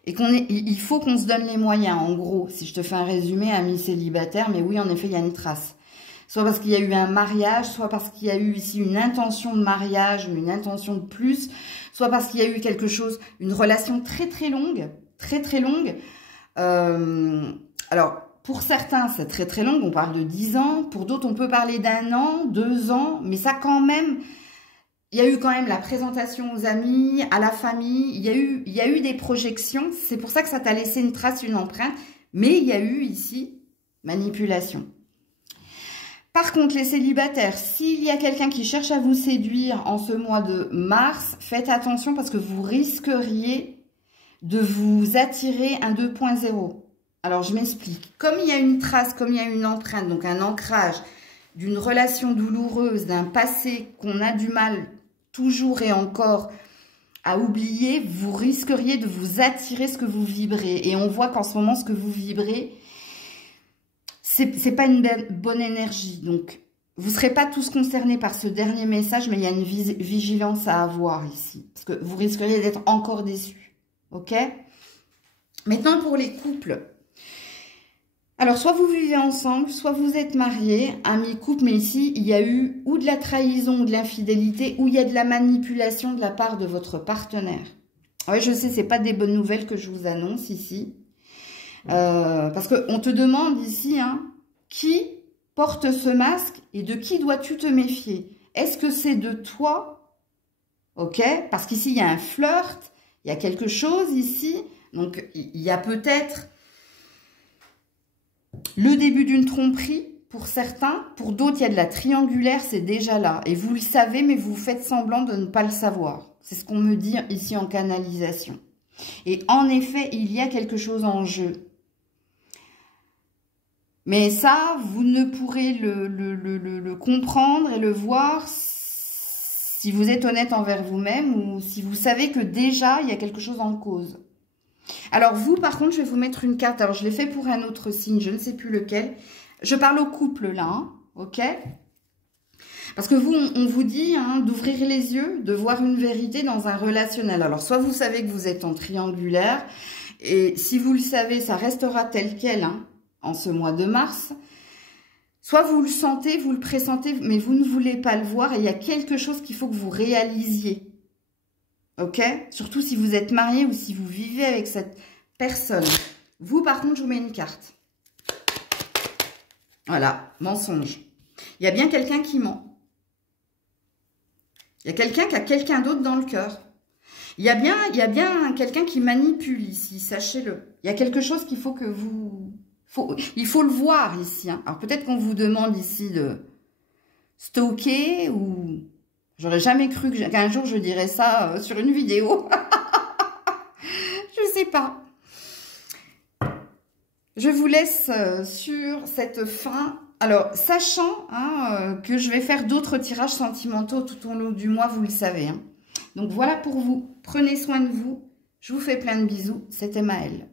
et il faut qu'on se donne les moyens, en gros, si je te fais un résumé, amis célibataires, mais oui, en effet, il y a une trace. Soit parce qu'il y a eu un mariage, soit parce qu'il y a eu ici une intention de mariage, une intention de plus, soit parce qu'il y a eu quelque chose, une relation très très longue, très longue. Alors, pour certains, c'est très très long, on parle de 10 ans. Pour d'autres, on peut parler d'1 an, 2 ans. Mais ça, quand même, il y a eu quand même la présentation aux amis, à la famille. Il y a eu des projections. C'est pour ça que ça t'a laissé une trace, une empreinte. Mais il y a eu ici manipulation. Par contre, les célibataires, s'il y a quelqu'un qui cherche à vous séduire en ce mois de mars, faites attention parce que vous risqueriez de vous attirer un 2.0. Alors, je m'explique. Comme il y a une trace, comme il y a une empreinte, donc un ancrage d'une relation douloureuse, d'un passé qu'on a du mal toujours et encore à oublier, vous risqueriez de vous attirer ce que vous vibrez. Et on voit qu'en ce moment, ce que vous vibrez, c'est pas une bonne énergie. Donc, vous ne serez pas tous concernés par ce dernier message, mais il y a une vigilance à avoir ici. Parce que vous risqueriez d'être encore déçus. Ok? Maintenant, pour les couples. Alors, soit vous vivez ensemble, soit vous êtes mariés, amis, couple, mais ici, il y a eu ou de la trahison ou de l'infidélité, ou il y a de la manipulation de la part de votre partenaire. Oui, je sais, c'est pas des bonnes nouvelles que je vous annonce ici. Parce qu'on te demande ici, qui porte ce masque et de qui dois-tu te méfier? Est-ce que c'est de toi? Ok? Parce qu'ici, il y a un flirt, il y a quelque chose ici. Donc, il y a peut-être le début d'une tromperie pour certains. Pour d'autres, il y a de la triangulaire, c'est déjà là. Et vous le savez, mais vous faites semblant de ne pas le savoir. C'est ce qu'on me dit ici en canalisation. Et en effet, il y a quelque chose en jeu. Mais ça, vous ne pourrez le comprendre et le voir si vous êtes honnête envers vous-même ou si vous savez que déjà, il y a quelque chose en cause. Alors vous, par contre, je vais vous mettre une carte. Alors, je l'ai fait pour un autre signe, je ne sais plus lequel. Je parle au couple, là, hein, ok? Parce que vous, on vous dit hein, d'ouvrir les yeux, de voir une vérité dans un relationnel. Alors, soit vous savez que vous êtes en triangulaire, et si vous le savez, ça restera tel quel, hein, en ce mois de mars. Soit vous le sentez, vous le pressentez, mais vous ne voulez pas le voir, et il y a quelque chose qu'il faut que vous réalisiez. Ok? Surtout si vous êtes marié ou si vous vivez avec cette personne. Vous, par contre, je vous mets une carte. Voilà, mensonge. Il y a bien quelqu'un qui ment. Il y a quelqu'un qui a quelqu'un d'autre dans le cœur. Il y a bien quelqu'un qui manipule ici, sachez-le. Il y a quelque chose qu'il faut que vous... il faut le voir ici. Hein. Alors peut-être qu'on vous demande ici de stocker ou... J'aurais jamais cru qu'un jour je dirais ça sur une vidéo. Je sais pas. Je vous laisse sur cette fin. Alors, sachant hein, que je vais faire d'autres tirages sentimentaux tout au long du mois, vous le savez. Hein. Donc, voilà pour vous. Prenez soin de vous. Je vous fais plein de bisous. C'était Maëlle.